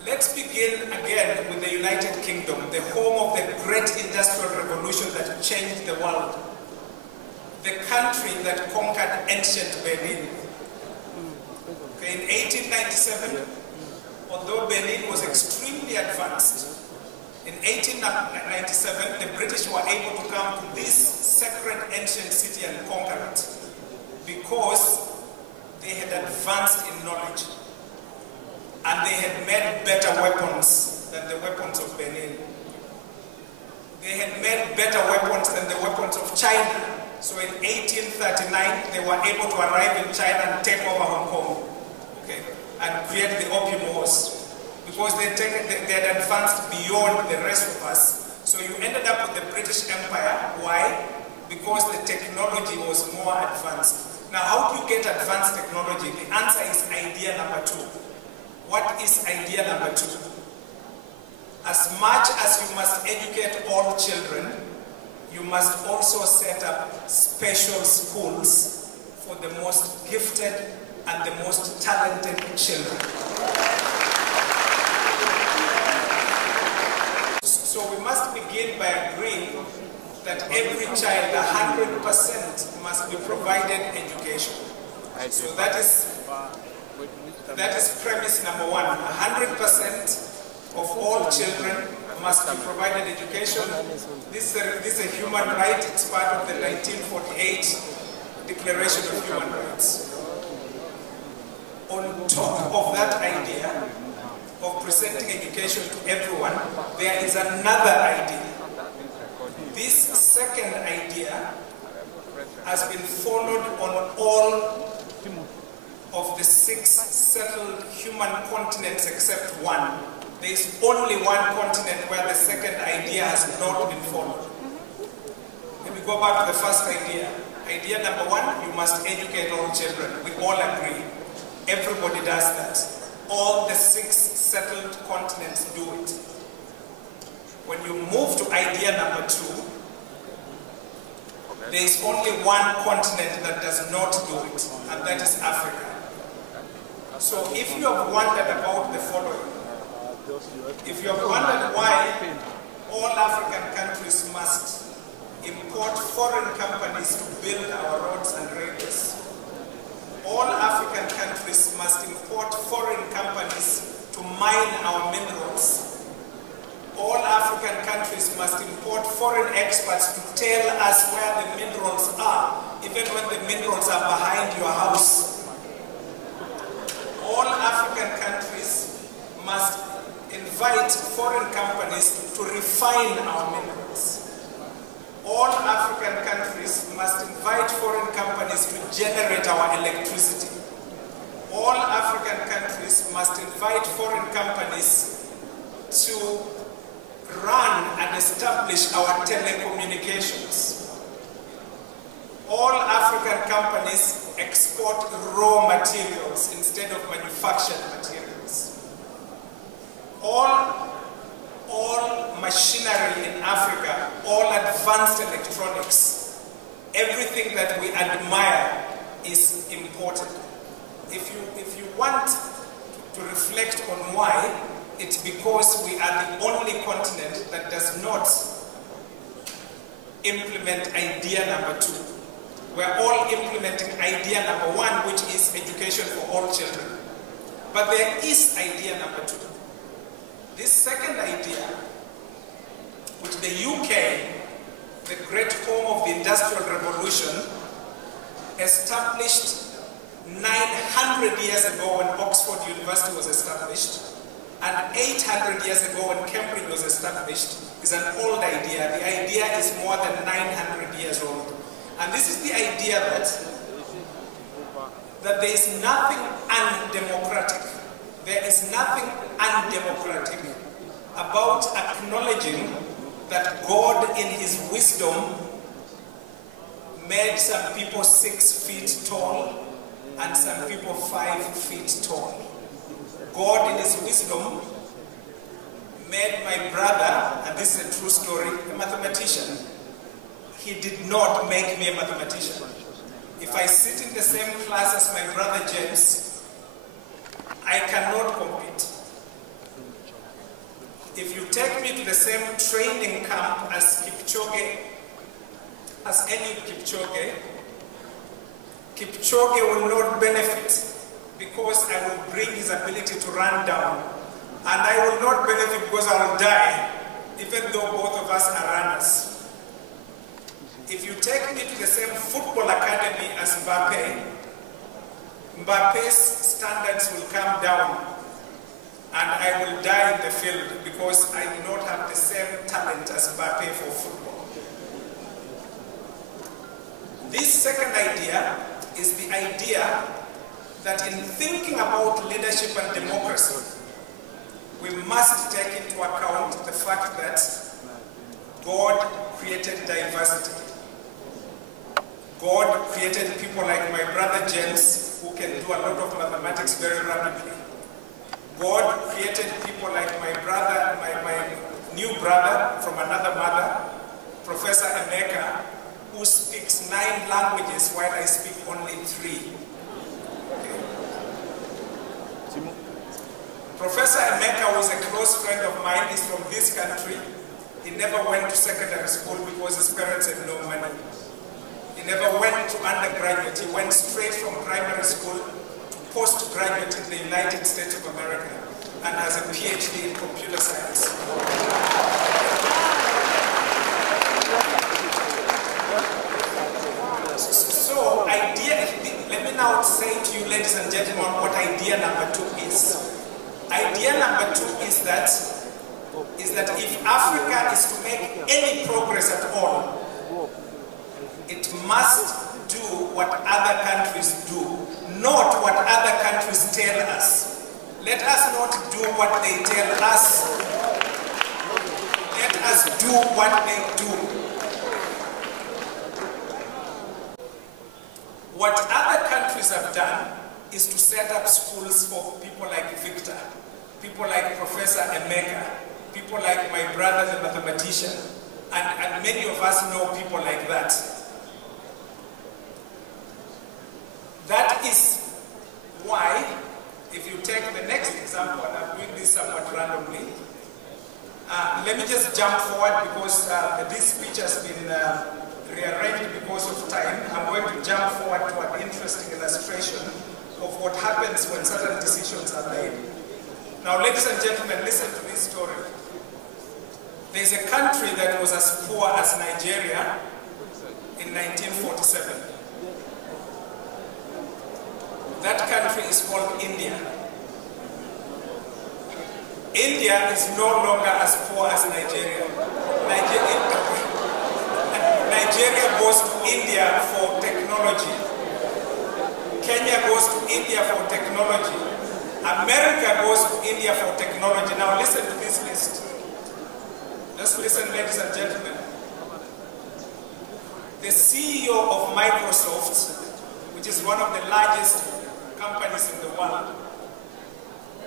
Let's begin again with the United Kingdom, the home of the great industrial revolution that changed the world. The country that conquered ancient Benin. Okay, in 1897, although Benin was extremely advanced, in 1897, the British were able to come to this sacred ancient city and conquer it because they had advanced in knowledge and they had made better weapons than the weapons of Benin. They had made better weapons than the weapons of China. So in 1839, they were able to arrive in China and take over Hong Kong, okay, and create the Opium Wars. Because they had advanced beyond the rest of us. So you ended up with the British Empire. Why? Because the technology was more advanced. Now, how do you get advanced technology? The answer is idea number 2. What is idea number 2? As much as you must educate all children, you must also set up special schools for the most gifted and the most talented children. So we must begin by agreeing that every child, 100%, must be provided education. So that is premise number 1. 100% of all children must be provided education. This is a human right. It's part of the 1948 Declaration of Human Rights. On top of that idea of presenting education to everyone, there is another idea. This second idea has been followed on all of the 6 settled human continents except one. There is only one continent where the second idea has not been followed. Let me go back to the first idea. Idea number 1, you must educate all children. We all agree. Everybody does that. All the 6 settled continents do it. When you move to idea number 2, there is only one continent that does not do it, and that is Africa. So if you have wondered about the following, if you have wondered why all African countries must import foreign companies to build our roads and railways, all African countries must import foreign companies to mine our minerals, all African countries must import foreign experts to tell us where the minerals are, even when the minerals are behind your house. All African countries must invite foreign companies to refine our minerals. All African countries must invite foreign companies to generate our electricity. All African countries must invite foreign companies to run and establish our telecommunications. All African companies export raw materials instead of manufactured materials. All machinery in Africa, all advanced electronics, everything that we admire is imported. If you want to reflect on why, it's because we are the only continent that does not implement idea number 2. We're all implementing idea number 1, which is education for all children. But there is idea number 2. This second idea, which the UK, the great home of the Industrial Revolution, established 900 years ago when Oxford University was established, and 800 years ago when Cambridge was established, is an old idea. The idea is more than 900 years old. And this is the idea that there is nothing undemocratic. There is nothing undemocratic about acknowledging that God in his wisdom made some people 6 feet tall and some people 5 feet tall. God in his wisdom made my brother, and this is a true story, a mathematician. he did not make me a mathematician. If I sit in the same class as my brother James, I cannot compete. If you take me to the same training camp as Kipchoge, as any Kipchoge, Kipchoge will not benefit because I will bring his ability to run down. And I will not benefit because I will die, even though both of us are runners. If you take me to the same football academy as Mbappe, Mbappe's standards will come down and I will die in the field because I do not have the same talent as Mbappe for football. This second idea is the idea that in thinking about leadership and democracy, we must take into account the fact that God created diversity. God created people like my brother James, who can do a lot of mathematics very rapidly. God created people like my brother, my new brother from another mother, Professor Emeka, who speaks 9 languages while I speak only 3. Okay. Professor Emeka, who is a close friend of mine, is from this country. He never went to secondary school because his parents had no money. He never went to undergraduate. He went straight from primary school to postgraduate in the United States of America and has a PhD in computer science. So, let me now say to you, ladies and gentlemen, what idea number 2 is. Idea number 2 is that if Africa is to make any progress at all, it must do what other countries do, not what other countries tell us. Let us not do what they tell us. Let us do what they do. What other countries have done is to set up schools for people like Victor, people like Professor Emeka, people like my brother the mathematician, and many of us know people like that. That is why, if you take the next example, and I'm doing this somewhat randomly, let me just jump forward because this speech has been rearranged because of time. I'm going to jump forward to an interesting illustration of what happens when certain decisions are made. Now, ladies and gentlemen, listen to this story. There's a country that was as poor as Nigeria in 1947. That country is called India. India is no longer as poor as Nigeria. Nigeria goes to India for technology. Kenya goes to India for technology. America goes to India for technology. Now listen to this list. Just listen, ladies and gentlemen. The CEO of Microsoft, which is one of the largest companies in the world,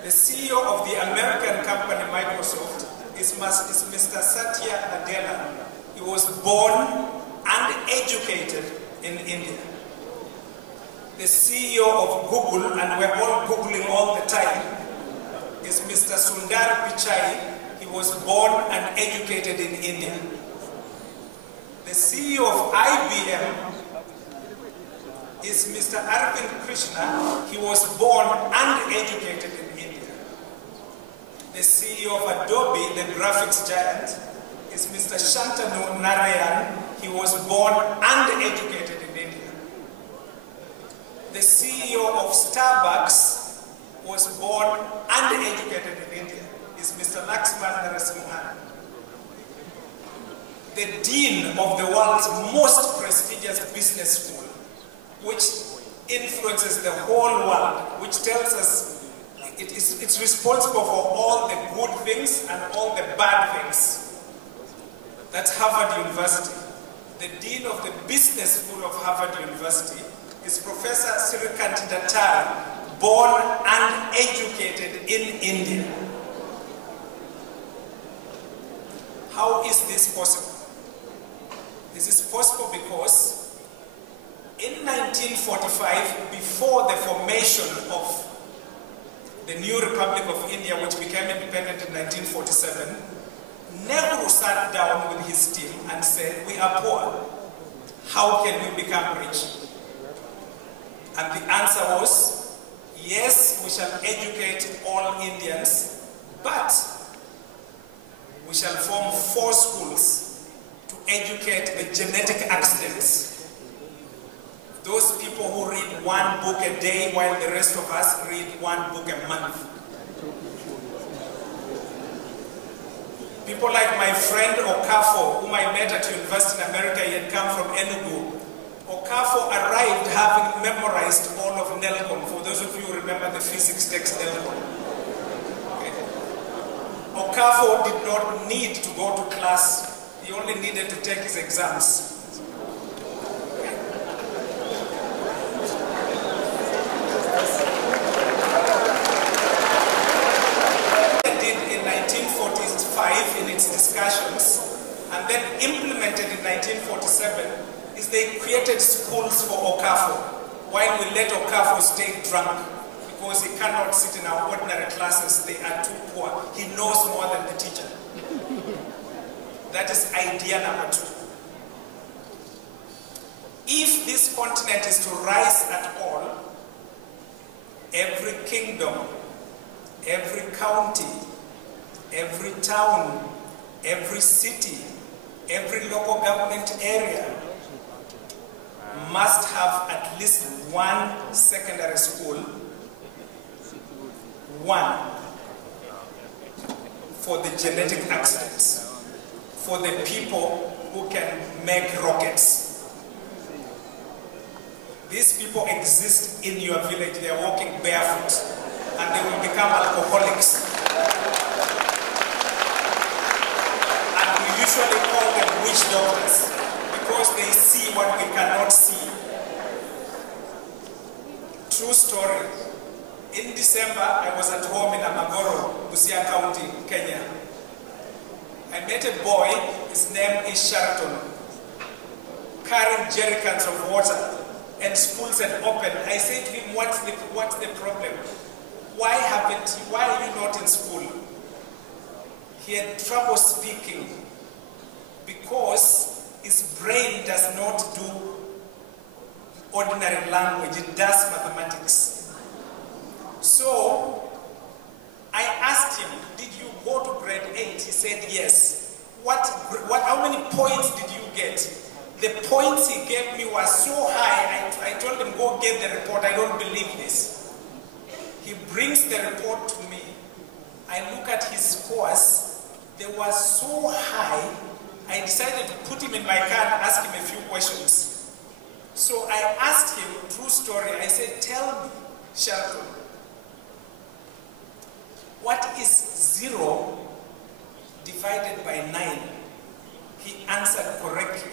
the CEO of the American company Microsoft is Mr. Satya Nadella. He was born and educated in India. The CEO of Google, and we're all Googling all the time, is Mr. Sundar Pichai. He was born and educated in India. The CEO of IBM is Mr. Arvind Krishna. He was born and educated in India. The CEO of Adobe, the graphics giant, is Mr. Shantanu Narayan. He was born and educated in India. The CEO of Starbucks was born and educated in India. Is Mr. Laxman Narasimhan. The dean of the world's most prestigious business school, which influences the whole world, which tells us it's responsible for all the good things and all the bad things. That's Harvard University. The dean of the business school of Harvard University is Professor Sirikant Datar, born and educated in India. How is this possible? This is possible 1945, before the formation of the new Republic of India, which became independent in 1947, Nehru sat down with his team and said, we are poor. How can we become rich? And the answer was, yes, we shall educate all Indians, but we shall form 4 schools to educate the genetic accidents. Those people who read 1 book a day while the rest of us read 1 book a month. People like my friend Okafo, whom I met at university in America, he had come from Enugu. Okafo arrived having memorized all of Nelcon, for those of you who remember the physics text Nelcon. Okay. Okafo did not need to go to class, he only needed to take his exams. And then implemented in 1947 is they created schools for Okafo, while we let Okafo stay drunk because he cannot sit in our ordinary classes, they are too poor. He knows more than the teacher. That is idea number 2. If this continent is to rise at all, every kingdom, every county, every town, every city, every local government area must have at least 1 secondary school, 1 for the genetic accidents, for the people who can make rockets. These people exist in your village, they are walking barefoot, and they will become alcoholics. Usually call them witch doctors because they see what we cannot see. True story. In December, I was at home in Amagoro, Busia County, Kenya. I met a boy, his name is Sheraton, carrying jerrycans of water, and schools had opened. I said to him, what's the problem? Why are you not in school? He had trouble speaking, because his brain does not do ordinary language, it does mathematics. So I asked him, did you go to grade 8? He said yes. How many points did you get? The points he gave me were so high, I told him, go get the report, I don't believe this. He brings the report to me. I look at his scores, they were so high, I decided to put him in my car and ask him a few questions. So I asked him, true story, I said, tell me, Sheraton, what is 0 divided by 9? He answered correctly.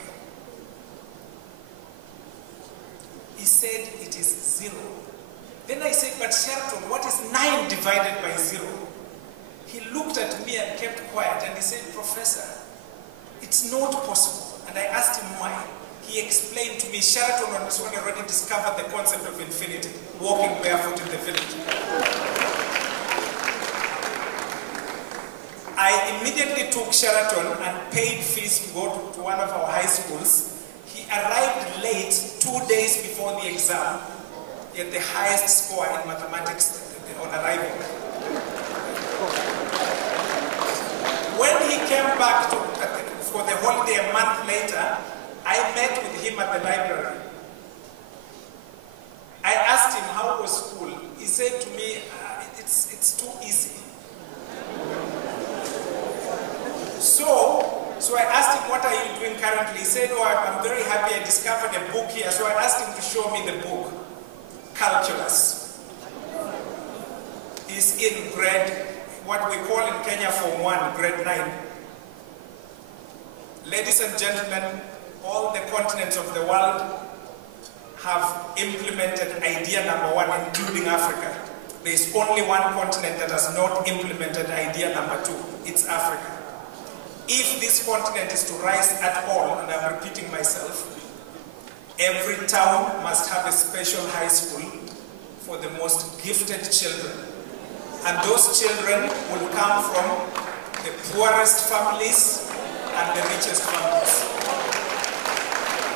He said it is 0. Then I said, but Sheraton, what is 9 divided by 0? He looked at me and kept quiet and he said, Professor, it's not possible. And I asked him why. He explained to me, Sheraton on his own already discovered the concept of infinity, walking barefoot in the village. I immediately took Sheraton and paid fees to go to one of our high schools. He arrived late 2 days before the exam. He had the highest score in mathematics on arrival. When he came back for the holiday a month later, I met with him at the library. I asked him, how was school? He said to me, it's too easy. So I asked him, what are you doing currently? He said, oh, I'm very happy I discovered a book here. So I asked him to show me the book, Calculus. He's in grade, what we call in Kenya Form 1, grade 9. Ladies and gentlemen, all the continents of the world have implemented idea number 1, including Africa. There is only one continent that has not implemented idea number 2. It's Africa. If this continent is to rise at all, and I'm repeating myself, Every town must have a special high school for the most gifted children. And those children will come from the poorest families and the richest families.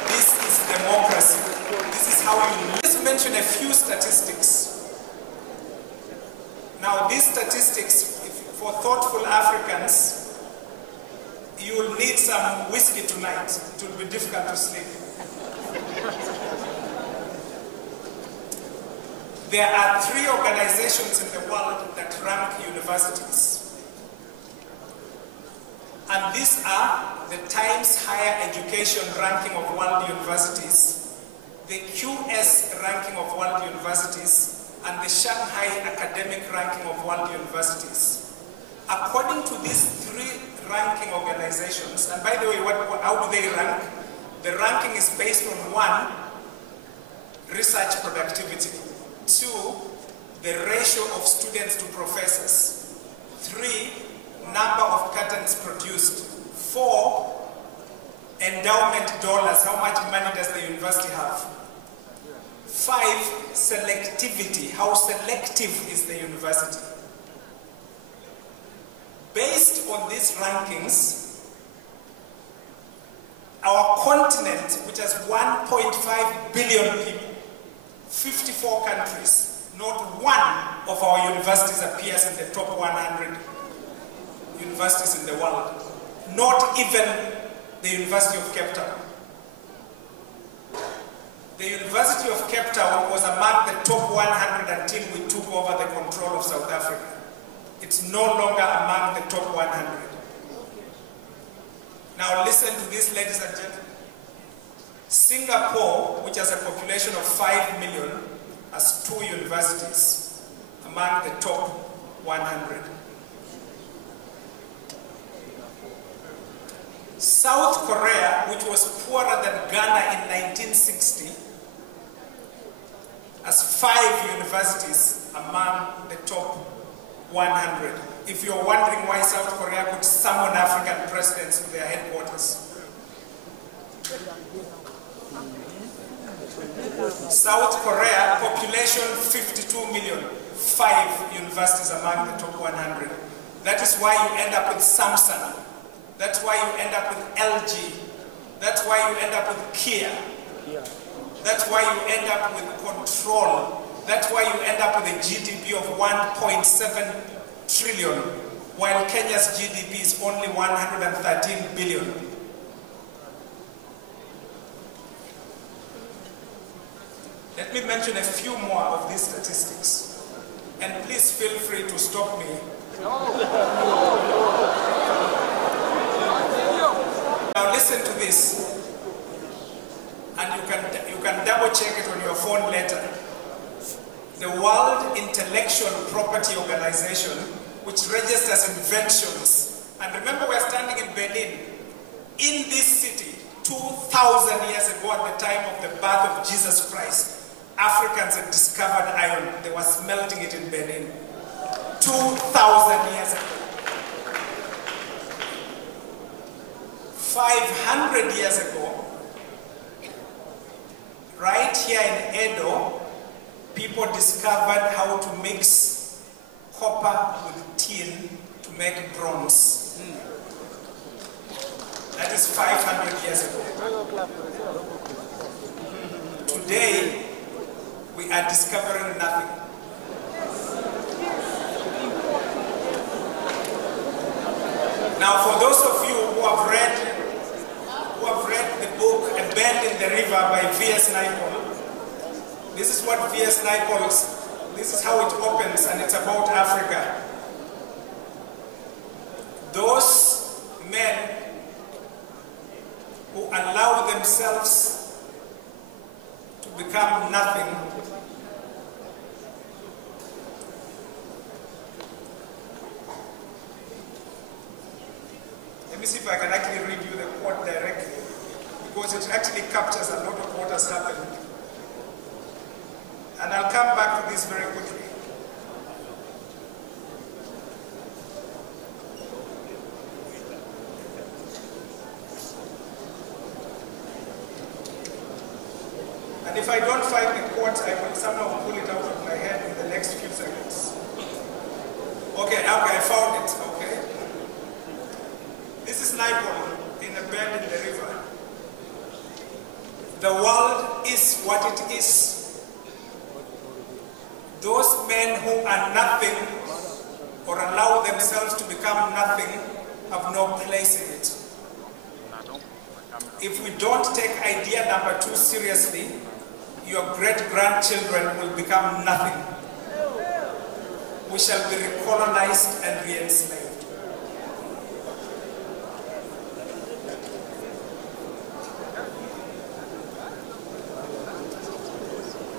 This is democracy. This is how you live. Let's mention a few statistics. Now, these statistics, for thoughtful Africans, you will need some whiskey tonight. It will be difficult to sleep. There are 3 organizations in the world that rank universities. And these are the Times Higher Education ranking of world universities, the QS ranking of world universities, and the Shanghai Academic ranking of world universities. According to these 3 ranking organizations, and by the way, how do they rank? The ranking is based on 1, research productivity, 2, the ratio of students to professors, 3, number of patents produced, 4, endowment dollars, how much money does the university have, 5, selectivity, how selective is the university. Based on these rankings, our continent, which has 1.5 billion people, 54 countries, not one of our universities appears in the top 100 universities in the world. Not even the University of Cape Town. The University of Cape Town was among the top 100 until we took over the control of South Africa. It's no longer among the top 100. Now listen to this, ladies and gentlemen. Singapore, which has a population of 5 million, has 2 universities among the top 100. South Korea, which was poorer than Ghana in 1960, has 5 universities among the top 100. If you're wondering why South Korea could summon African presidents to their headquarters. South Korea, population 52 million, 5 universities among the top 100. That is why you end up with Samsung. That's why you end up with LG. That's why you end up with Kia. That's why you end up with Control. That's why you end up with a GDP of 1.7 trillion, while Kenya's GDP is only 113 billion. Let me mention a few more of these statistics. And please feel free to stop me. Now listen to this. And you can double check it on your phone later. The World Intellectual Property Organization, which registers inventions. And remember, we're standing in Benin. In this city, 2,000 years ago, at the time of the birth of Jesus Christ, Africans had discovered iron. They were smelting it in Benin. 2,000 years ago. 500 years ago, right here in Edo, people discovered how to mix copper with tin to make bronze. That is 500 years ago. Today, we are discovering nothing. Now, for those of you who have read the book A Bend in the River by V.S. Naipaul, this is what V.S. Naipaul's, this is how it opens, and it's about Africa. Those men who allow themselves to become nothing Let me see if I can actually read you the quote directly, because it actually captures a lot of what has happened. And I'll come back to this very quickly. And if I don't find the quote, I will somehow pull it out of my head in the next few seconds. Okay, I found it, okay? This is Nairobi in a bend in the river. The world is what it is. Those men who are nothing or allow themselves to become nothing have no place in it. If we don't take idea number 2 seriously, your great-grandchildren will become nothing. We shall be recolonized and re-enslaved.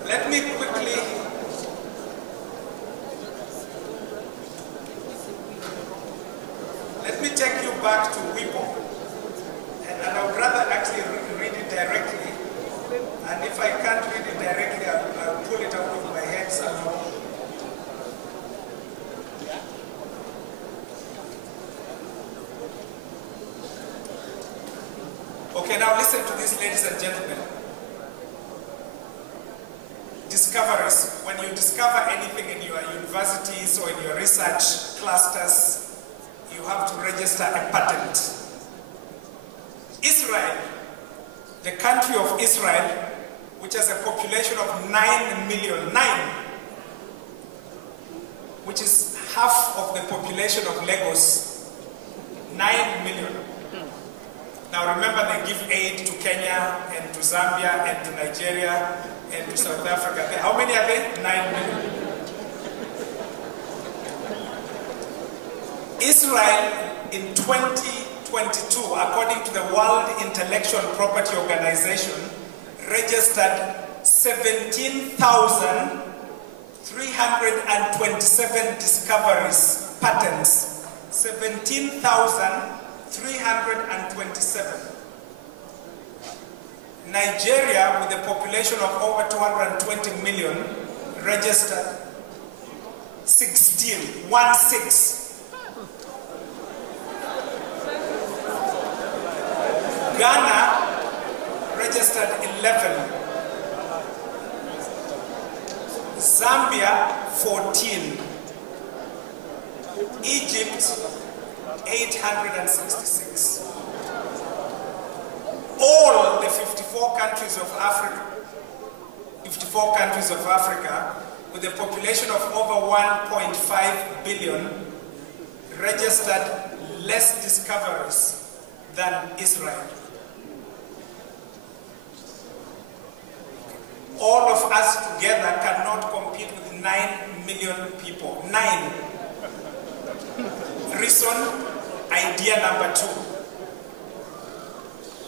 Let me quickly take you back to Wike. And I would rather actually read it directly. And if I can't read it directly, I'll pull it out of my head somehow. Okay, now listen to this, ladies and gentlemen. Discoveries. When you discover anything in your universities or in your research clusters, you have to register a patent. Israel, the country of Israel, which has a population of 9 million, which is half of the population of Lagos, 9 million. Now remember, they give aid to Kenya and to Zambia and to Nigeria and to South Africa. How many are they? 9 million. Israel in 2022, according to the World Intellectual Property Organization, registered 17,327 discoveries, patents. 17,327. Nigeria, with a population of over 220 million, registered 16. Ghana registered 11. Zambia 14. Egypt 866. All the 54 countries of Africa, with a population of over 1.5 billion, registered less discoveries than Israel. All of us together cannot compete with 9 million people. 9. Reason, idea number 2.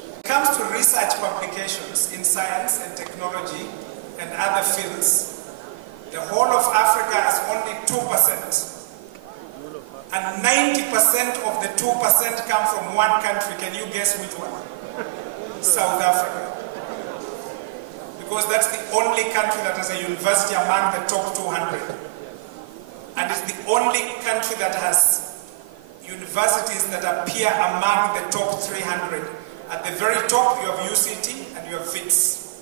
When it comes to research publications in science and technology and other fields, the whole of Africa has only 2%. And 90% of the 2% come from one country. Can you guess which one? South Africa. Because that's the only country that has a university among the top 200. And it's the only country that has universities that appear among the top 300. At the very top, you have UCT and you have FITS.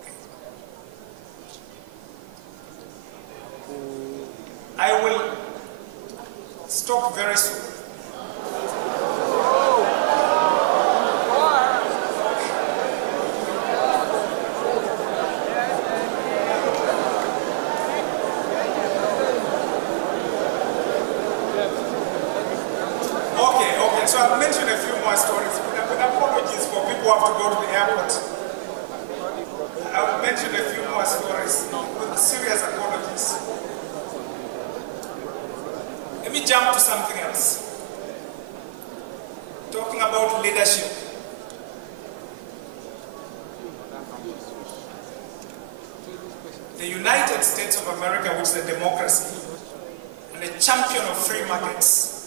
Okay. I will stop very soon. Okay, so I'll mention a few more stories. With apologies for people who have to go to the airport. I will mention a few more stories with serious apologies. Let me jump to something else. Talking about leadership. The United States of America, which is a democracy and a champion of free markets,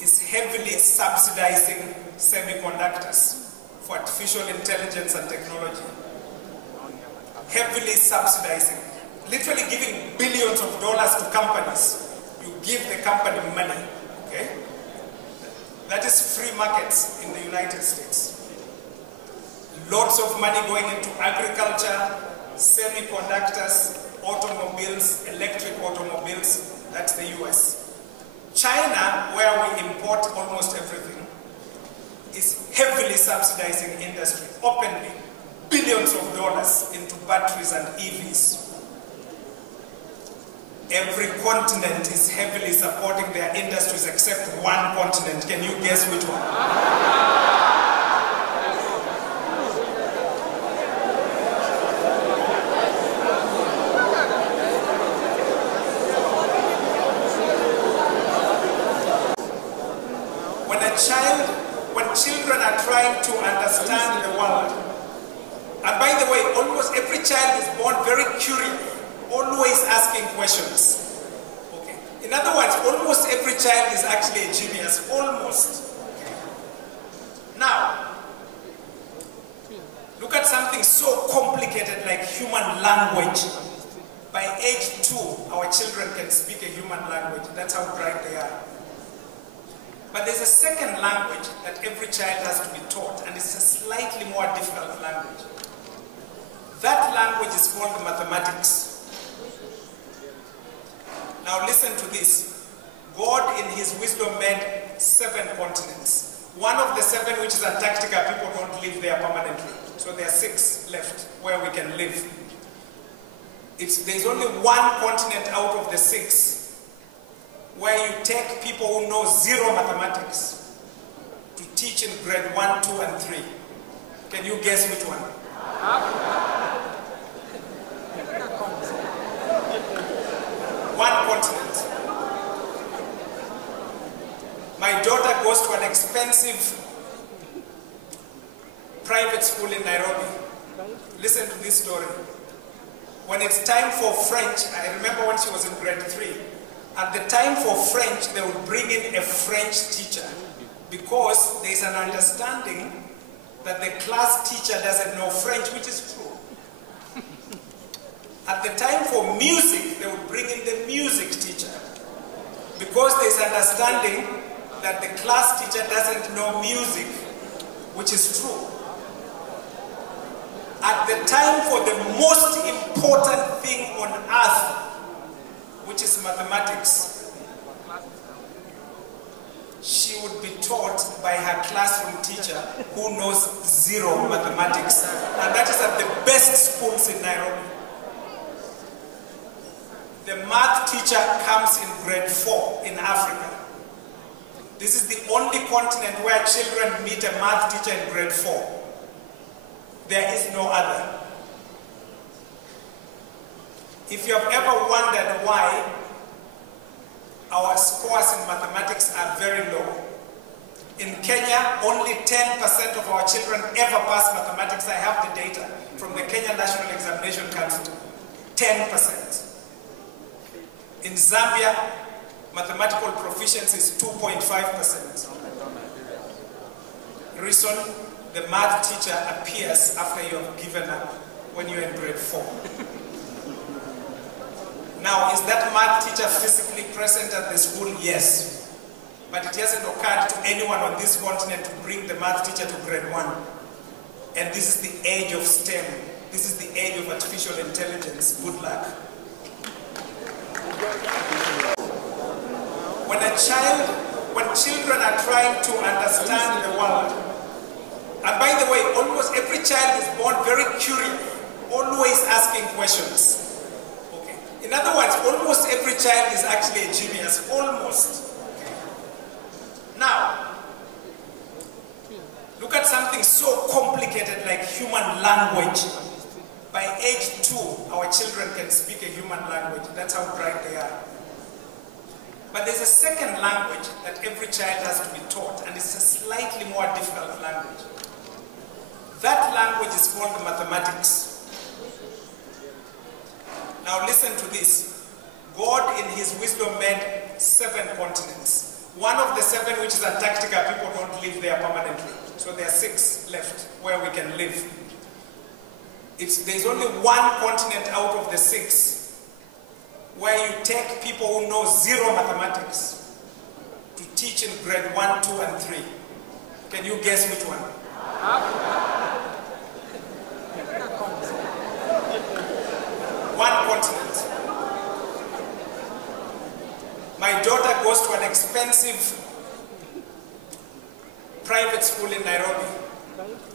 is heavily subsidizing semiconductors for artificial intelligence and technology. Heavily subsidizing. Literally giving billions of dollars to companies. You give the company money, okay? That is free markets in the United States. Lots of money going into agriculture, semiconductors, automobiles, electric automobiles. That's the US. China, where we import almost everything, is heavily subsidizing industry, openly, billions of dollars into batteries and EVs. Every continent is heavily supporting their industries except one continent. Can you guess which one? When children are trying to understand the world, and by the way, almost every child is born very curious, always asking questions. Okay. In other words, almost every child is actually a genius, almost. Now, look at something so complicated like human language. By age 2, our children can speak a human language. That's how bright they are. But there's a second language that every child has to be taught, and it's a slightly more difficult language. That language is called mathematics. Now listen to this. God in his wisdom made 7 continents. One of the 7, which is Antarctica, people don't live there permanently. So there are 6 left where we can live. There's only one continent out of the 6 where you take people who know 0 mathematics to teach in grade 1, 2, and 3. Can you guess which one? One continent. My daughter goes to an expensive private school in Nairobi. Listen to this story. When it's time for French, I remember when she was in grade 3, at the time for French, they would bring in a French teacher because there's an understanding that the class teacher doesn't know French, which is true. At the time for music, they would bring in the music teacher because there's understanding that the class teacher doesn't know music, which is true. At the time for the most important thing on earth, which is mathematics, she would be taught by her classroom teacher who knows 0 mathematics, and that is at the best schools in Nairobi. The math teacher comes in grade 4 in Africa. This is the only continent where children meet a math teacher in grade 4. There is no other. If you have ever wondered why our scores in mathematics are very low, in Kenya, only 10% of our children ever pass mathematics. I have the data from the Kenya National Examination Council. 10%. In Zambia, mathematical proficiency is 2.5%. Reason, the math teacher appears after you have given up when you're in grade 4. Now, is that math teacher physically present at the school? Yes. But it hasn't occurred to anyone on this continent to bring the math teacher to grade 1. And this is the age of STEM. This is the age of artificial intelligence. Good luck. When children are trying to understand the world, and by the way, almost every child is born very curious, always asking questions. Okay. In other words, almost every child is actually a genius, almost. Now, look at something so complicated like human language. By age 2, our children can speak a human language. That's how bright they are. But there's a second language that every child has to be taught, and it's a slightly more difficult language. That language is called mathematics. Now listen to this. God in his wisdom made 7 continents. One of the 7, which is Antarctica, people don't live there permanently. So there are 6 left where we can live. There's only one continent out of the 6 where you take people who know 0 mathematics to teach in grade 1, 2, and 3. Can you guess which one? goes to an expensive private school in Nairobi.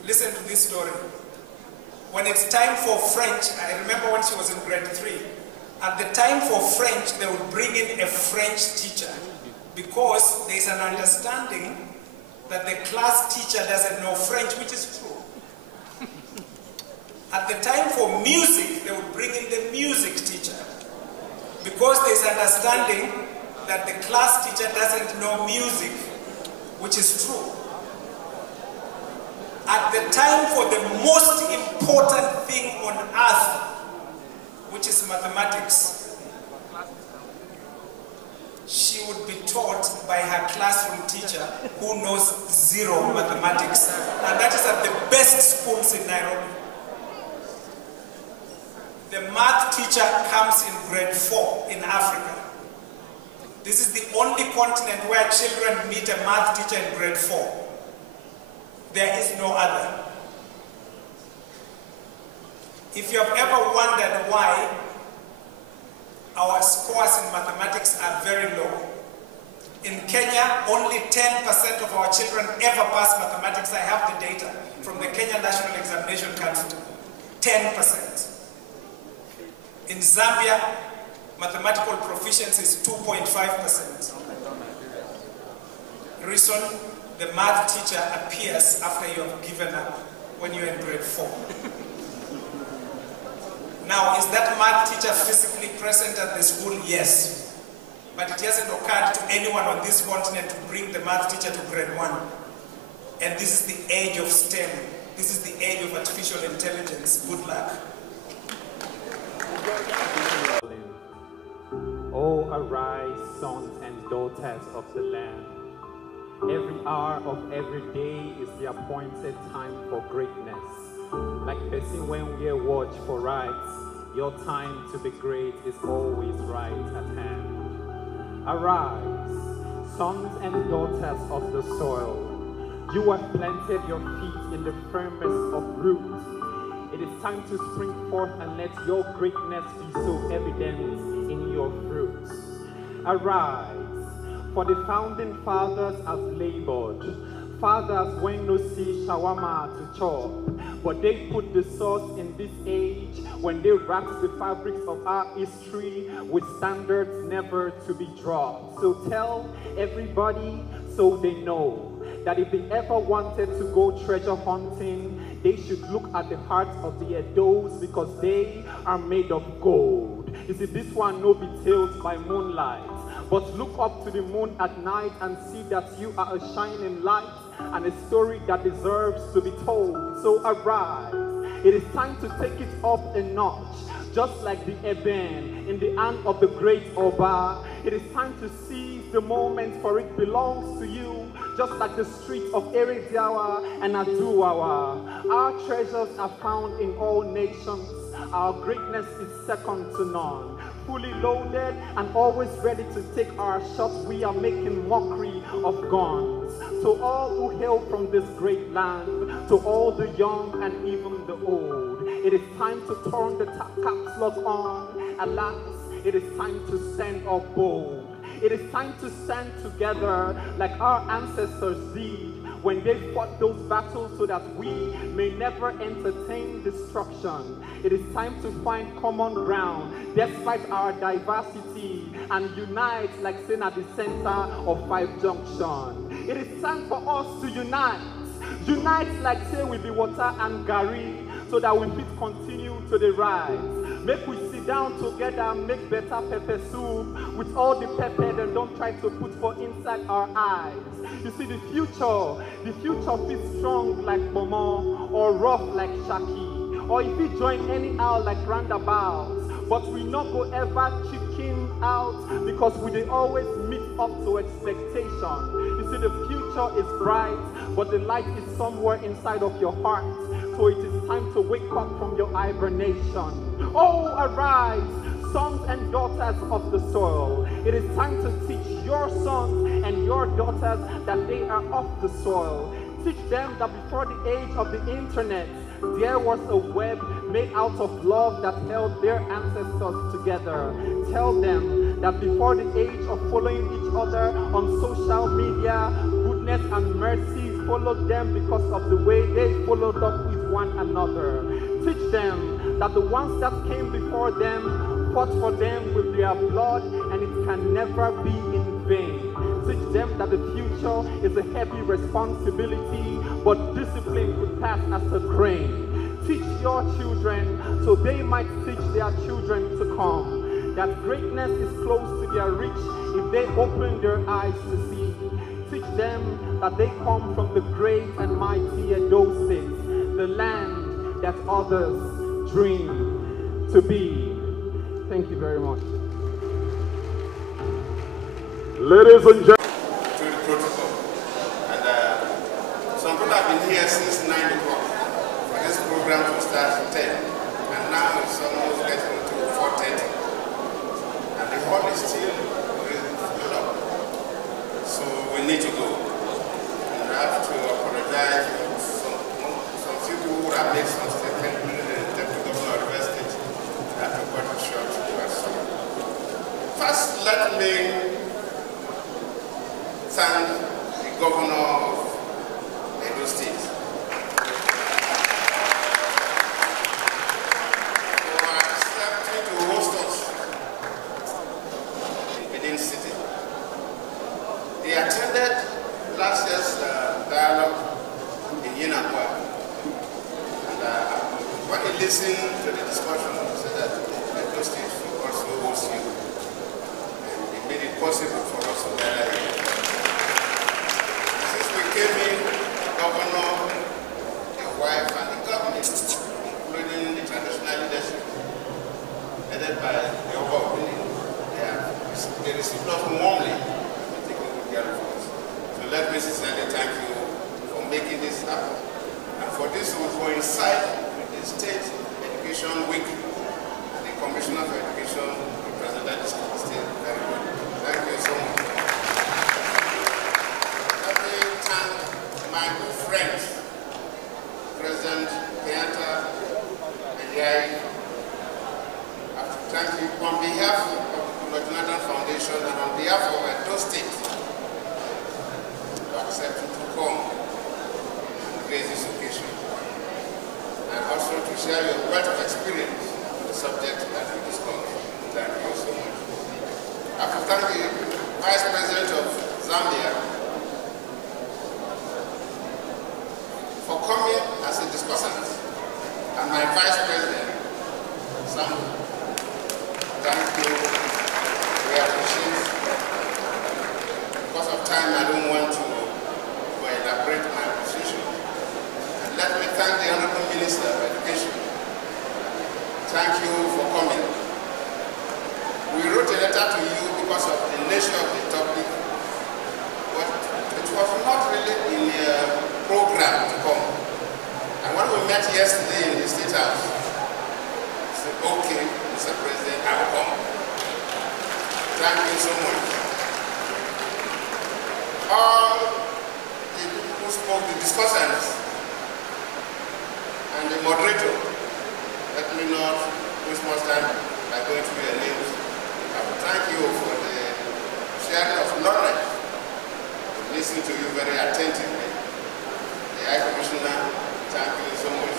Listen to this story. When it's time for French, I remember when she was in grade 3, at the time for French, they would bring in a French teacher because there's an understanding that the class teacher doesn't know French, which is true. At the time for music, they would bring in the music teacher because there's understanding that the class teacher doesn't know music, which is true. At the time for the most important thing on earth, which is mathematics, she would be taught by her classroom teacher who knows zero mathematics, and that is at the best schools in Nairobi. The math teacher comes in grade 4 in Africa. This is the only continent where children meet a math teacher in grade 4. There is no other. If you have ever wondered why our scores in mathematics are very low, in Kenya, only 10% of our children ever pass mathematics. I have the data from the Kenya National Examination Council. 10%. In Zambia, mathematical proficiency is 2.5%. Reason, the math teacher appears after you have given up when you're in grade 4. Now, is that math teacher physically present at the school? Yes. But it hasn't occurred to anyone on this continent to bring the math teacher to grade 1. And this is the age of STEM. This is the age of artificial intelligence. Good luck. Oh, arise, sons and daughters of the land. Every hour of every day is the appointed time for greatness. Like person when we watch for rights, your time to be great is always right at hand. Arise, sons and daughters of the soil. You have planted your feet in the firmest of roots. It is time to spring forth and let your greatness be so evident in your fruits. Arise, for the founding fathers have labored. Fathers when no see shawarma to chop, but they put the source in this age when they wrapped the fabrics of our history with standards never to be dropped. So tell everybody so they know that if they ever wanted to go treasure hunting, they should look at the hearts of the Edos because they are made of gold. You see, this one no be tales by moonlight, but look up to the moon at night and see that you are a shining light and a story that deserves to be told. So arise, it is time to take it up a notch, just like the eben in the hand of the great Oba. It is time to seize the moment, for it belongs to you, just like the streets of Ereziawa and Aduawa. Our treasures are found in all nations. Our greatness is second to none. Fully loaded and always ready to take our shots, we are making mockery of guns. To all who hail from this great land, to all the young and even the old, it is time to turn the caps lock on. Alas, it is time to stand up bold. It is time to stand together like our ancestors did when they fought those battles so that we may never entertain destruction. It is time to find common ground despite our diversity and unite like saying at the center of 5 Junction. It is time for us to unite. Unite like say we be water and gari so that we fit continue to the rise. Make we sit down together and make better pepper soup with all the pepper they don't try to put for inside our eyes. You see, the future feels strong like Momo or rough like Shaki, or if we join anyhow like roundabouts. But we not go ever chicken out because we dey always meet up to expectation. You see, the future is bright, but the light is somewhere inside of your heart. So it is time to wake up from your hibernation. Oh, arise, sons and daughters of the soil. It is time to teach your sons and your daughters that they are of the soil. Teach them that before the age of the internet, there was a web made out of love that held their ancestors together. Tell them that before the age of following each other on social media, goodness and mercy followed them because of the way they followed up with one another. Teach them that the ones that came before them fought for them with their blood, and it can never be in vain. Teach them that the future is a heavy responsibility, but discipline could pass as a grain. Teach your children so they might teach their children to come, that greatness is close to their reach if they open their eyes to see. Teach them that they come from the great and mighty Edo State, the land that others dream to be. Thank you very much. Ladies and gentlemen. To the protocol. And some people have been here since 9 o'clock. For this program to start at 10. And now it's almost getting to 4:30. And the hall is still filled up. So we need to go. And I have to apologize to some people who have made some statements during the Deputy Governor of the State. I have to cut it short. First, let me thank the Governor of Edo State for accepting to host us in Benin City. He attended last year's dialogue in Yinakwa, and when he listened to the discussion, he said that Edo State will also host you, and he made it possible for us to gather here. Came in, the governor, the wife, and the government, including the traditional leadership, headed by the Oba of Benin. They received us warmly and taking good care of us. So let me sincerely thank you for making this happen. And for this, we coincide with the State Education Week, and the Commissioner for Education represented the state very well. Thank you so much. My good friends, President Kenyatta and Yai, I have to thank you on behalf of the Goodluck Foundation and on behalf of Edo State for accepting to come and grace this occasion, and also to share your wealth of experience on the subject that we discussed. Thank you so much. I have to thank the Vice President of Zambia for coming as a discussant, and my Vice President, Sam. Thank you. We appreciate. Because of time, I don't want to elaborate my position. And let me thank the Honorable Minister of Education. Thank you for coming. We wrote a letter to you because of the nature of the topic, but it was not really in a program to come. And when we met yesterday in the State House, I said, okay, Mr. President, I will come. Thank you so much. All the people who spoke, the discussants, and the moderator, let me not waste much time by going through their names. I will thank you for the sharing of knowledge. I listened to you very attentively. The High Commissioner, thank you so much.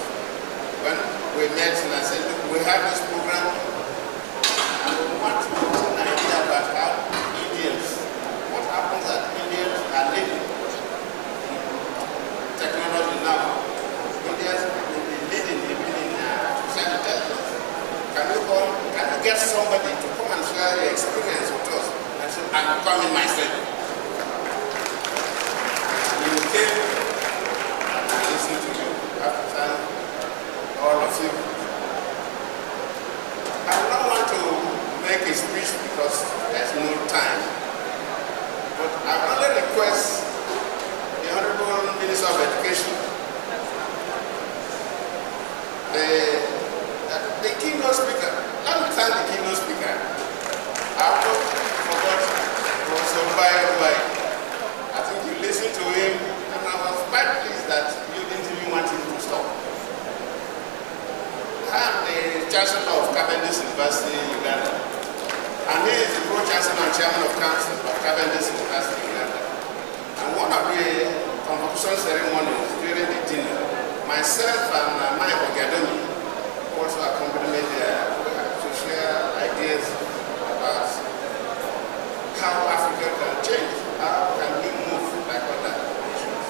When we met and I said, look, we have this program and we want to get an idea about how Indians, what happens that Indians are living technology now. Indians will be leading in artificial intelligence. Can you get somebody to come and share your experience with us? And so I'm coming myself. You came and listened to you. I have to thank all of you. I do not want to make a speech because there's no time. But I will only request the Honorable Minister of Education, the keynote speaker. Let me thank the keynote speaker. I also forgot Wike. I think you listened to him, and I was quite pleased that you didn't even want him to stop. I am the Chancellor of Cavendish University in Uganda. And he is the Pro-Chancellor and Chairman of Council of Cavendish University in London. And one of the convocation ceremonies during the dinner, myself and Mike Ogadomi also accompanied me there to share ideas about how Africa can change, how can we move like other nations.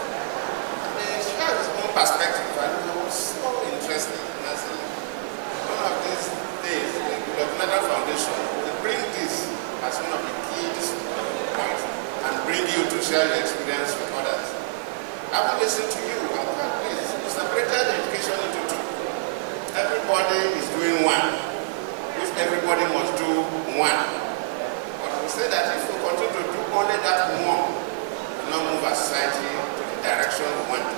And he shared his own perspective, and it was so interesting. And I said, one of these days, the Goodluck Foundation will bring this as one of the key points and bring you to share your experience with others. I will listen to you. I'm quite pleased. You separated education into two. Everybody is doing one, which everybody must do one. But we say that if we continue to do only that one, we will not move our society to the direction we want to.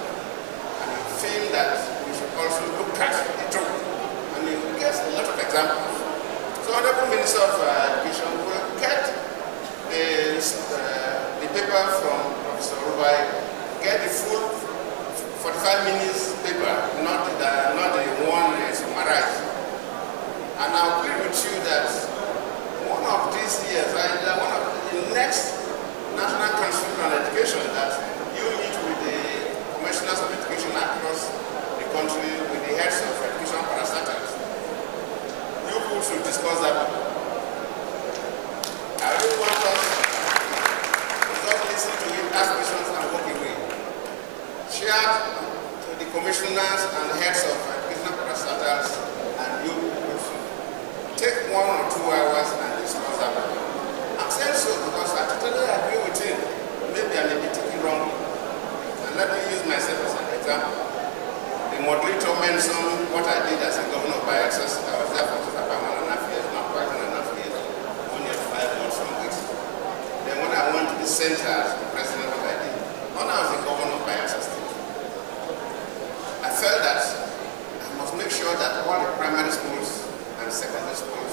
And we feel that we should also look at the truth. And you get a lot of examples. So, Honorable Minister of Education will get the paper from Professor Wike, get the full 45 minutes paper, not the one summarized. And I agree with you that one of these years, one of the next National Council on Education that you meet with the commissioners of education across the country, with the heads of education parastatals, you people should discuss that. I really want us to just listen to it, ask questions, and walk away. Share to the commissioners and heads of educational parastatals, and you people should take 1 or 2 hours and discuss that. I'm saying so because I totally agree with him. Maybe I may be taking wrong. And let me use myself as an example. The moderator mentioned what I did as a governor by access. I was there for about 1.5 years, not quite 1.5 years, 1 year, 5 months, some weeks. Then when I went to the center as the president, what I did, when I was a governor by access, I felt that I must make sure that all the primary schools and secondary schools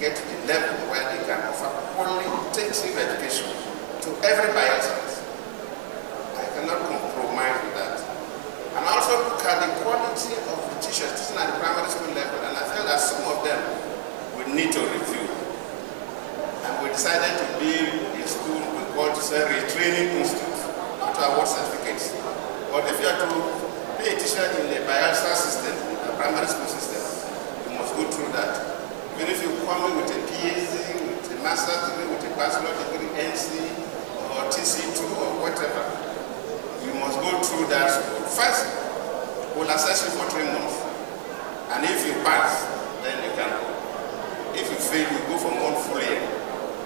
get to the level where they can offer qualitative education to everybody else. I cannot compromise with that. And also look at the quality of the teachers teaching at the primary school level, and I feel that some of them we need to review. And we decided to build a school we call to say retraining institute, not to award certificates. But if you are to be a teacher in the biological system, the primary school system, you must go through that. Even if you come in with a PhD, with a master's degree, with a bachelor degree, NC, or TC2, or whatever, you must go through that school. First, we'll assess you for 3 months. And if you pass, then you can go. If you fail, you go for 1 full year.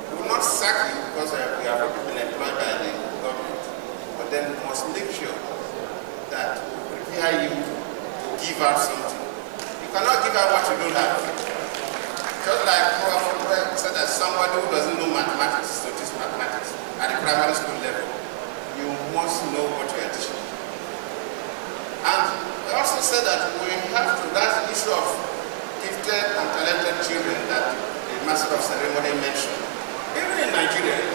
We will not sack you because you have not been employed by the government. But then we must make sure that we prepare you to give out something. You cannot give out what you don't have. Just like Prof. said that somebody who doesn't know mathematics to teach mathematics at the primary school level, you must know what you are teaching. And I also said that we have to, that issue of gifted and talented children that the master of ceremony mentioned. Even in Nigeria,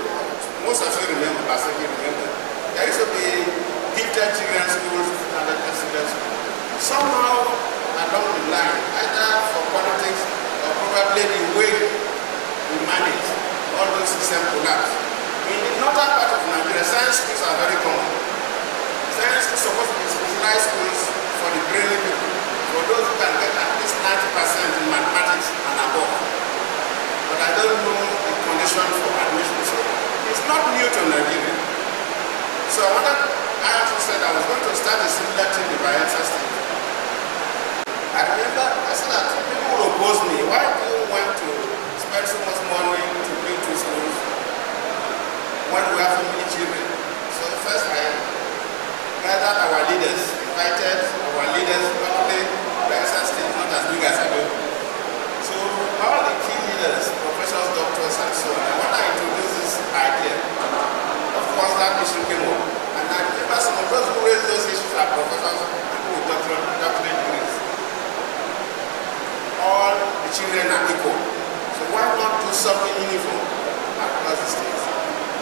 most of you remember, Pastor, you remember, there used to be gifted children's schools, talented children's schools. Somehow along the line, either for politics, probably the way we manage all those systems collapse. In the northern part of Nigeria, science schools are very common. Science schools are supposed to be specialized schools for the brainy people, for those who can get at least 90% in mathematics and above. But I don't know the condition for admission. So it's not new to Nigeria. So I also said I was going to start a similar thing in Bayelsa State. I remember I said that people will oppose me. Why do you want to spend so much money to build 2 schools when we have so many children? So first I gathered our leaders, invited our leaders, probably Bayelsa State, not as big as Edo. So all the key leaders, professors, doctors, and so on. And when I introduced this idea, of course that issue came up. And I remember some of those who raised those issues are professors, people with doctorate degrees. All the children are equal. So why not do something uniform across the states?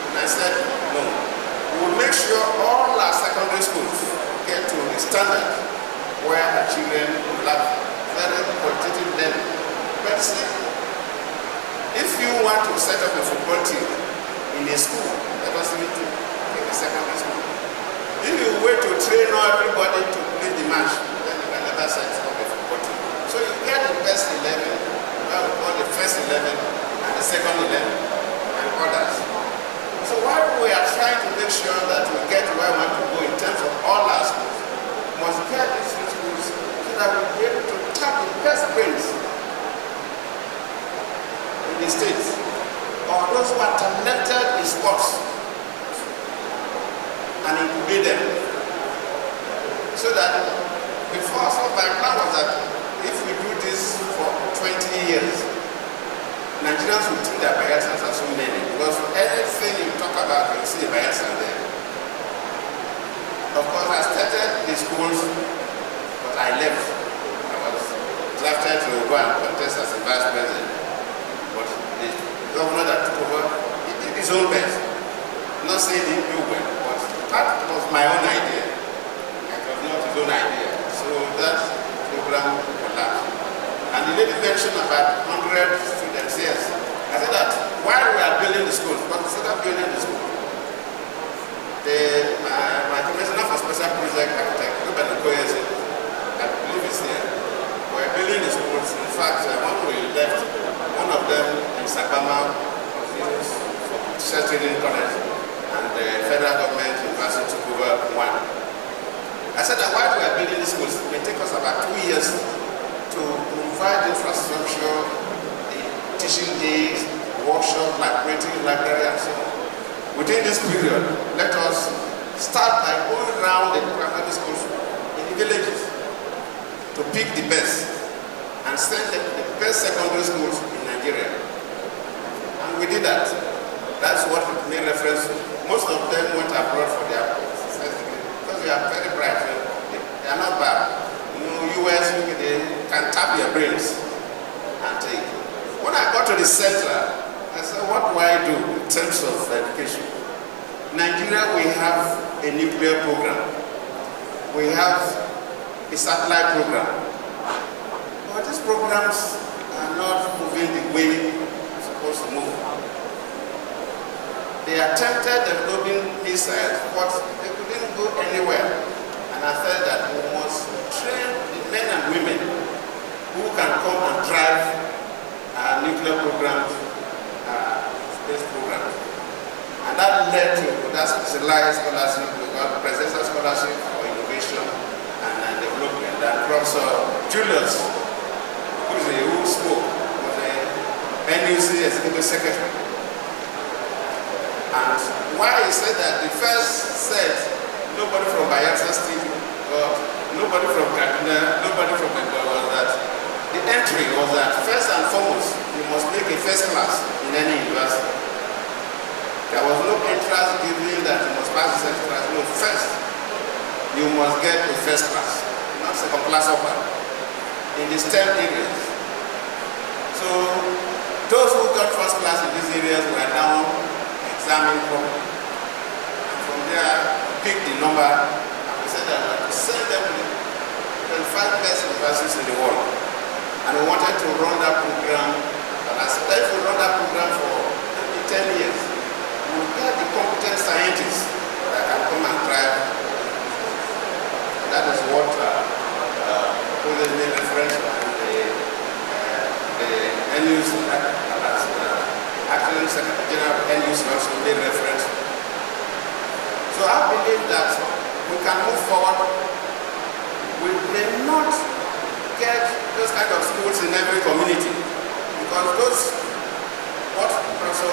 And I said, no. We will make sure all our secondary schools get to the standard where the children will have very qualitative learning. But see, if you want to set up a football team in a school, that was even in a secondary school. If you wait to train everybody to play the match, then you can never set up a football team. So you get the best 11, what we call the first 11 and the second 11 and others. So while we are trying to make sure that we get where we want to go in terms of all our schools, we must get these schools so that we'll be able to tap the best brains in the states, or those who are talented in sports, and incubate them. So that before, so my plan was that if we do this for 20 years, Nigerians will think that Bayersans are so many, because anything you talk about, you see Bayelsa there. Of course, I started the schools, but I left. I was drafted to go and contest as a vice president. But the governor that took over, he did his own best. Not saying he didn't do well, but that was my own idea. It was not his own idea. So that program collapsed. And the lady mentioned about 100 students, yes. I said that while we are building the schools, but instead of building the schools, my commissioner for special project architect, I believe it's here, we're building the schools. In fact, when we left, one of them in Sakama was used for teacher training college, and the federal government university took over one. I said that while we are building the schools, it may take us about 2 years to provide infrastructure, the teaching aids, workshop, like creating library and so on. Within this period, let us start by going around the primary schools in the villages to pick the best and send them to the best secondary schools in Nigeria. And we did that. That's what we made reference to. Most of them went abroad for their first degree because they are very bright. They are not bad. You know, US, they can tap your brains and take. When I got to the center, I said, what do I do in terms of education? In Nigeria, we have a nuclear program. We have a satellite program. But these programs are not moving the way they're supposed to move. They attempted developing missiles, but they couldn't go anywhere. And I felt that we must train the men and women who can come and drive our nuclear programs, space programs. And that led to that specialized scholarship, we got presidential scholarship for innovation and development. And Professor Julius, who spoke, was a NUC Executive Secretary. And why he said that, the first said nobody from Bayelsa State, nobody from Kaduna, nobody from Bengal, was that the entry was that first and foremost, you must make a first class in any university. There was no entrance given that you must pass the second class. No, first, you must get a first class, not second class upper, in the STEM areas. So, those who got first class in these areas were now examined properly. And from there, pick the number, and we said that we had to send them to the 5 best universities in the world. And we wanted to run that program, and I said, if we run that program for maybe 10 years, we will get the competent scientists that can come and drive. That is what we made reference to the NUC, actually Secretary General of NUC also made reference to. So I believe that we can move forward. We may not get those kind of schools in every community, because those, what Professor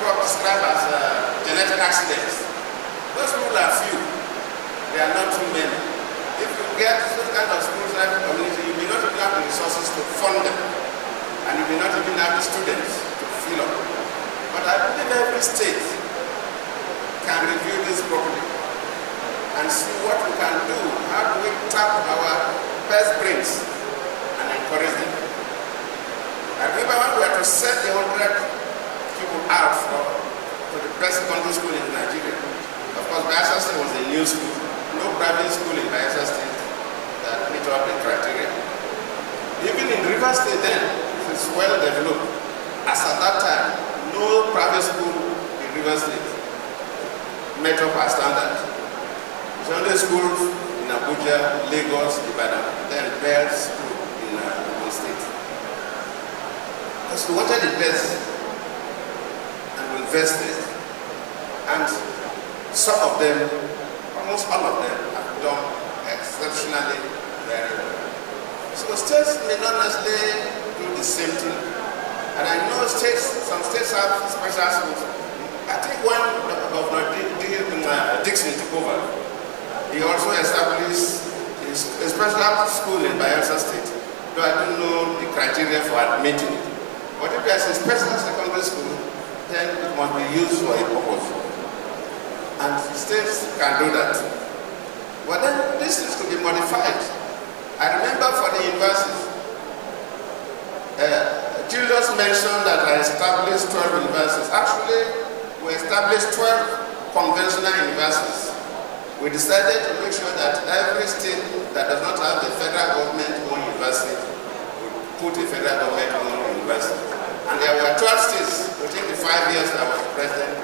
Crop described as genetic accidents, those people are few. They are not too many. If you get those kind of schools in every community, you may not even have the resources to fund them, and you may not even have the students to fill up. But I believe every state can review this properly and see what we can do. How do we tap our best brains and encourage them? I remember when we had to send the 100 people out for the best secondary school in Nigeria. Of course, Bayelsa State was a new school. No private school in Bayelsa State that met up the criteria. Even in River State then, it's well developed. as at that time, no private school in River State met up our standard. Sunday schools in Abuja, Lagos, Ibadan, then Bell's School in the state. Because we wanted the best and we invested. And some of them, almost all of them, have done exceptionally very well. So states may not necessarily do the same thing. And I know some states have special schools. I think when Governor Dixon took over, he also established a special school in Bayelsa State. Though I don't know the criteria for admitting it. But if there's a special secondary school, then it must be used for a purpose. And states can do that. But then this is to be modified. I remember for the universities, Julius mentioned that I established 12 universities. Actually, we established 12 conventional universities. We decided to make sure that every state that does not have a federal government-owned university would put a federal government-owned university. And there were 12 states within the 5 years that I was president,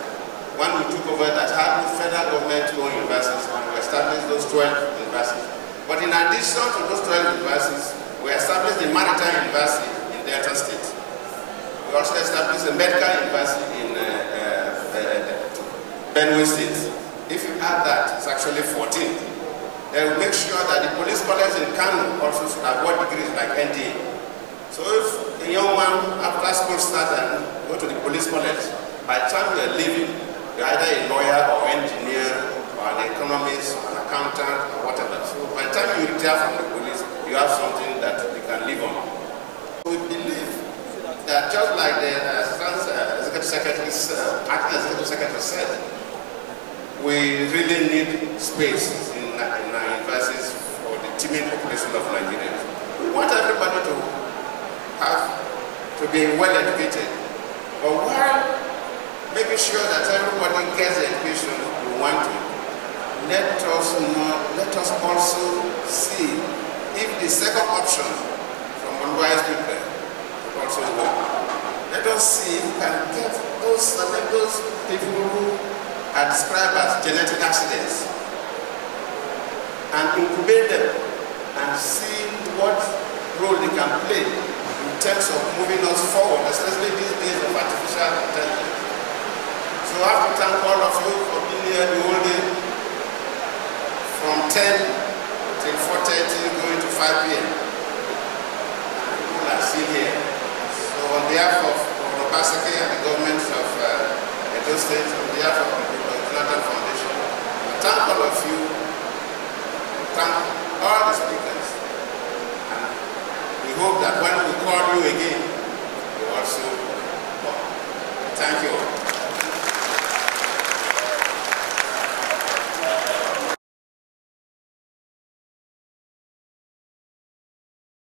when we took over, that had federal government-owned universities, and we established those 12 universities. But in addition to those 12 universities, we established the Maritime University in Delta State. We also established a medical university in Benin State. If you add that, it's actually 14. They will make sure that the police college in Kano also should award degrees like NDA. So if a young man after school starts and go to the police college, by the time you're leaving, you're either a lawyer or engineer or an economist or an accountant or whatever. So by the time you retire from the police, you have something that you can live on. We believe that just like the Executive Secretary said, we really need space in our universities for the teeming population of Nigerians. We want everybody to be well educated, but while making sure that everybody gets the education we want to, let us also see if the second option from unwise people will also work. Let us see if we can get those people who are described as genetic accidents and incubate them and see what role they can play in terms of moving us forward, especially these days of artificial intelligence. So I have to thank all of you for being here the whole day, from 10 till 4:30, going to 5 p.m. People are still here. So on behalf of Obaseki and the government of Edo State, on behalf of the Foundation, I thank all of you, thank all the speakers, and we hope that when we call you again, you also come. Thank you all.